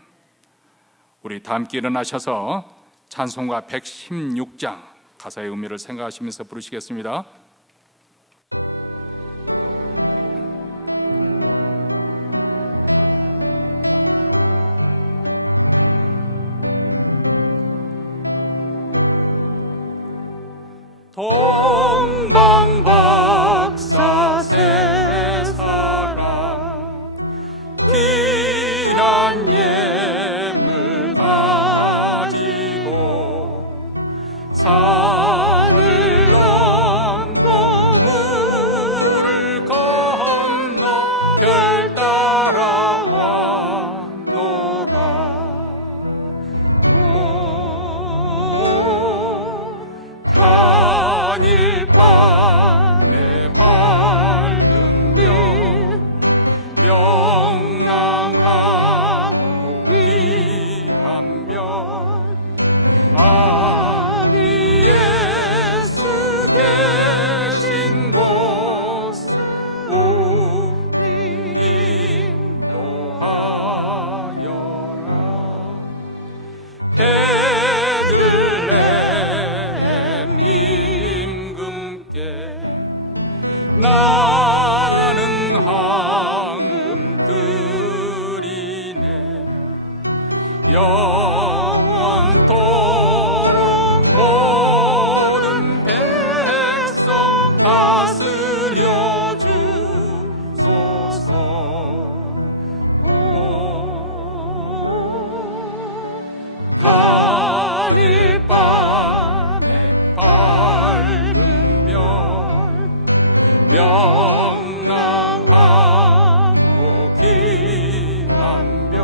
우리 다 함께 일어나셔서 찬송가 116장 가사의 의미를 생각하시면서 부르시겠습니다. 동방박사 세 사람 귀한 예물 가지고 산을 넘고 물을 건너 별 따라와 단일 밤에 밝은 별 명랑하고 귀한 별 아기 예수 계신 곳 우리 인도하여라. 베들레헴 임금께 나는 황금 드리네. 영원토록 모든 백성 다스려 주소서. 단일 밤에 밝은 별 명랑하고 귀한 별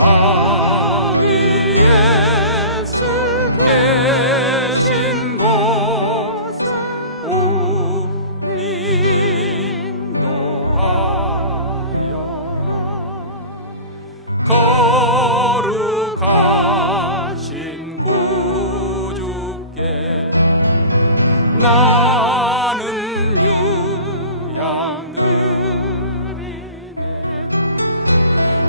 아기 예수 계신 곳 우리 인도하여라. 거룩하신 구주께 나는 유양 드리네.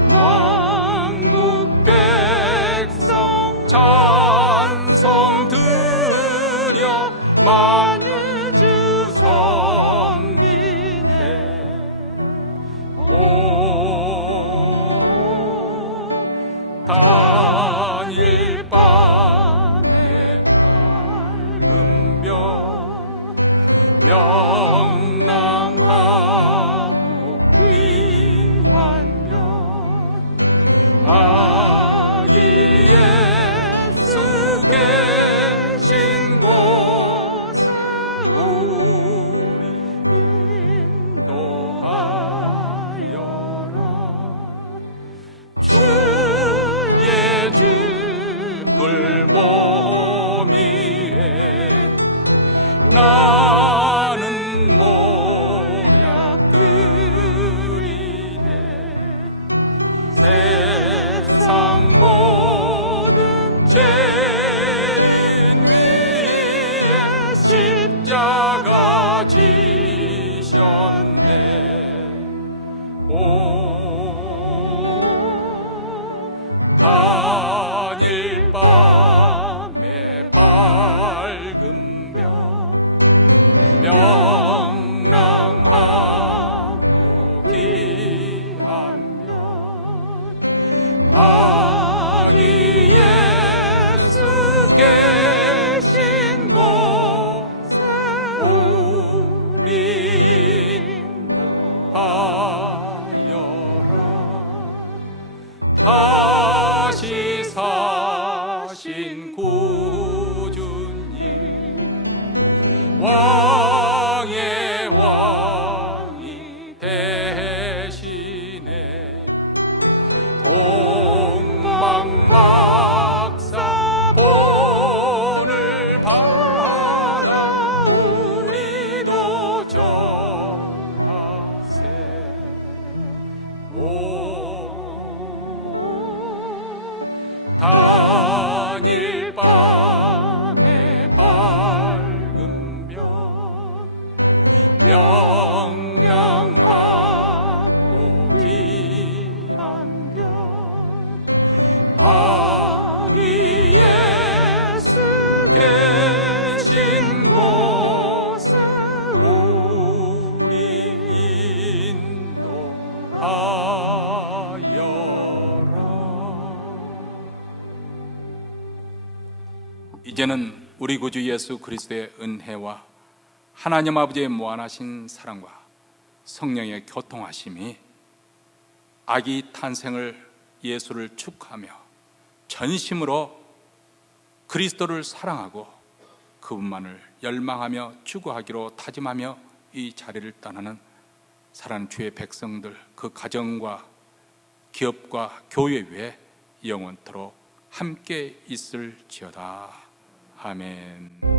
만국 백성 찬송 드려 만주 섬기네. 단일 밤에 밝은 별 명랑하고 귀한 별 아기 예수 계신 곳 우리 인도하여라. 주의 죽을 몸 위에 나는 모략 드리네. 세상 모든 죄인 위에 십자가 지셨네. 단일 밤에 밝은 별 명랑하고 귀한 별 아기 예수 계신 곳 우리 인도하여라. 명랑하고 귀한 별 아기 예수 계신 곳에 우리 인도하여라. 이제는 우리 구주 예수 그리스도의 은혜와 하나님 아버지의 무한하신 사랑과 성령의 교통하심이 아기 탄생을 예수를 축하하며 전심으로 그리스도를 사랑하고 그분만을 열망하며 추구하기로 다짐하며 이 자리를 떠나는 사랑하는 주의 백성들, 그 가정과 기업과 교회 위에 영원토록 함께 있을지어다. 아멘.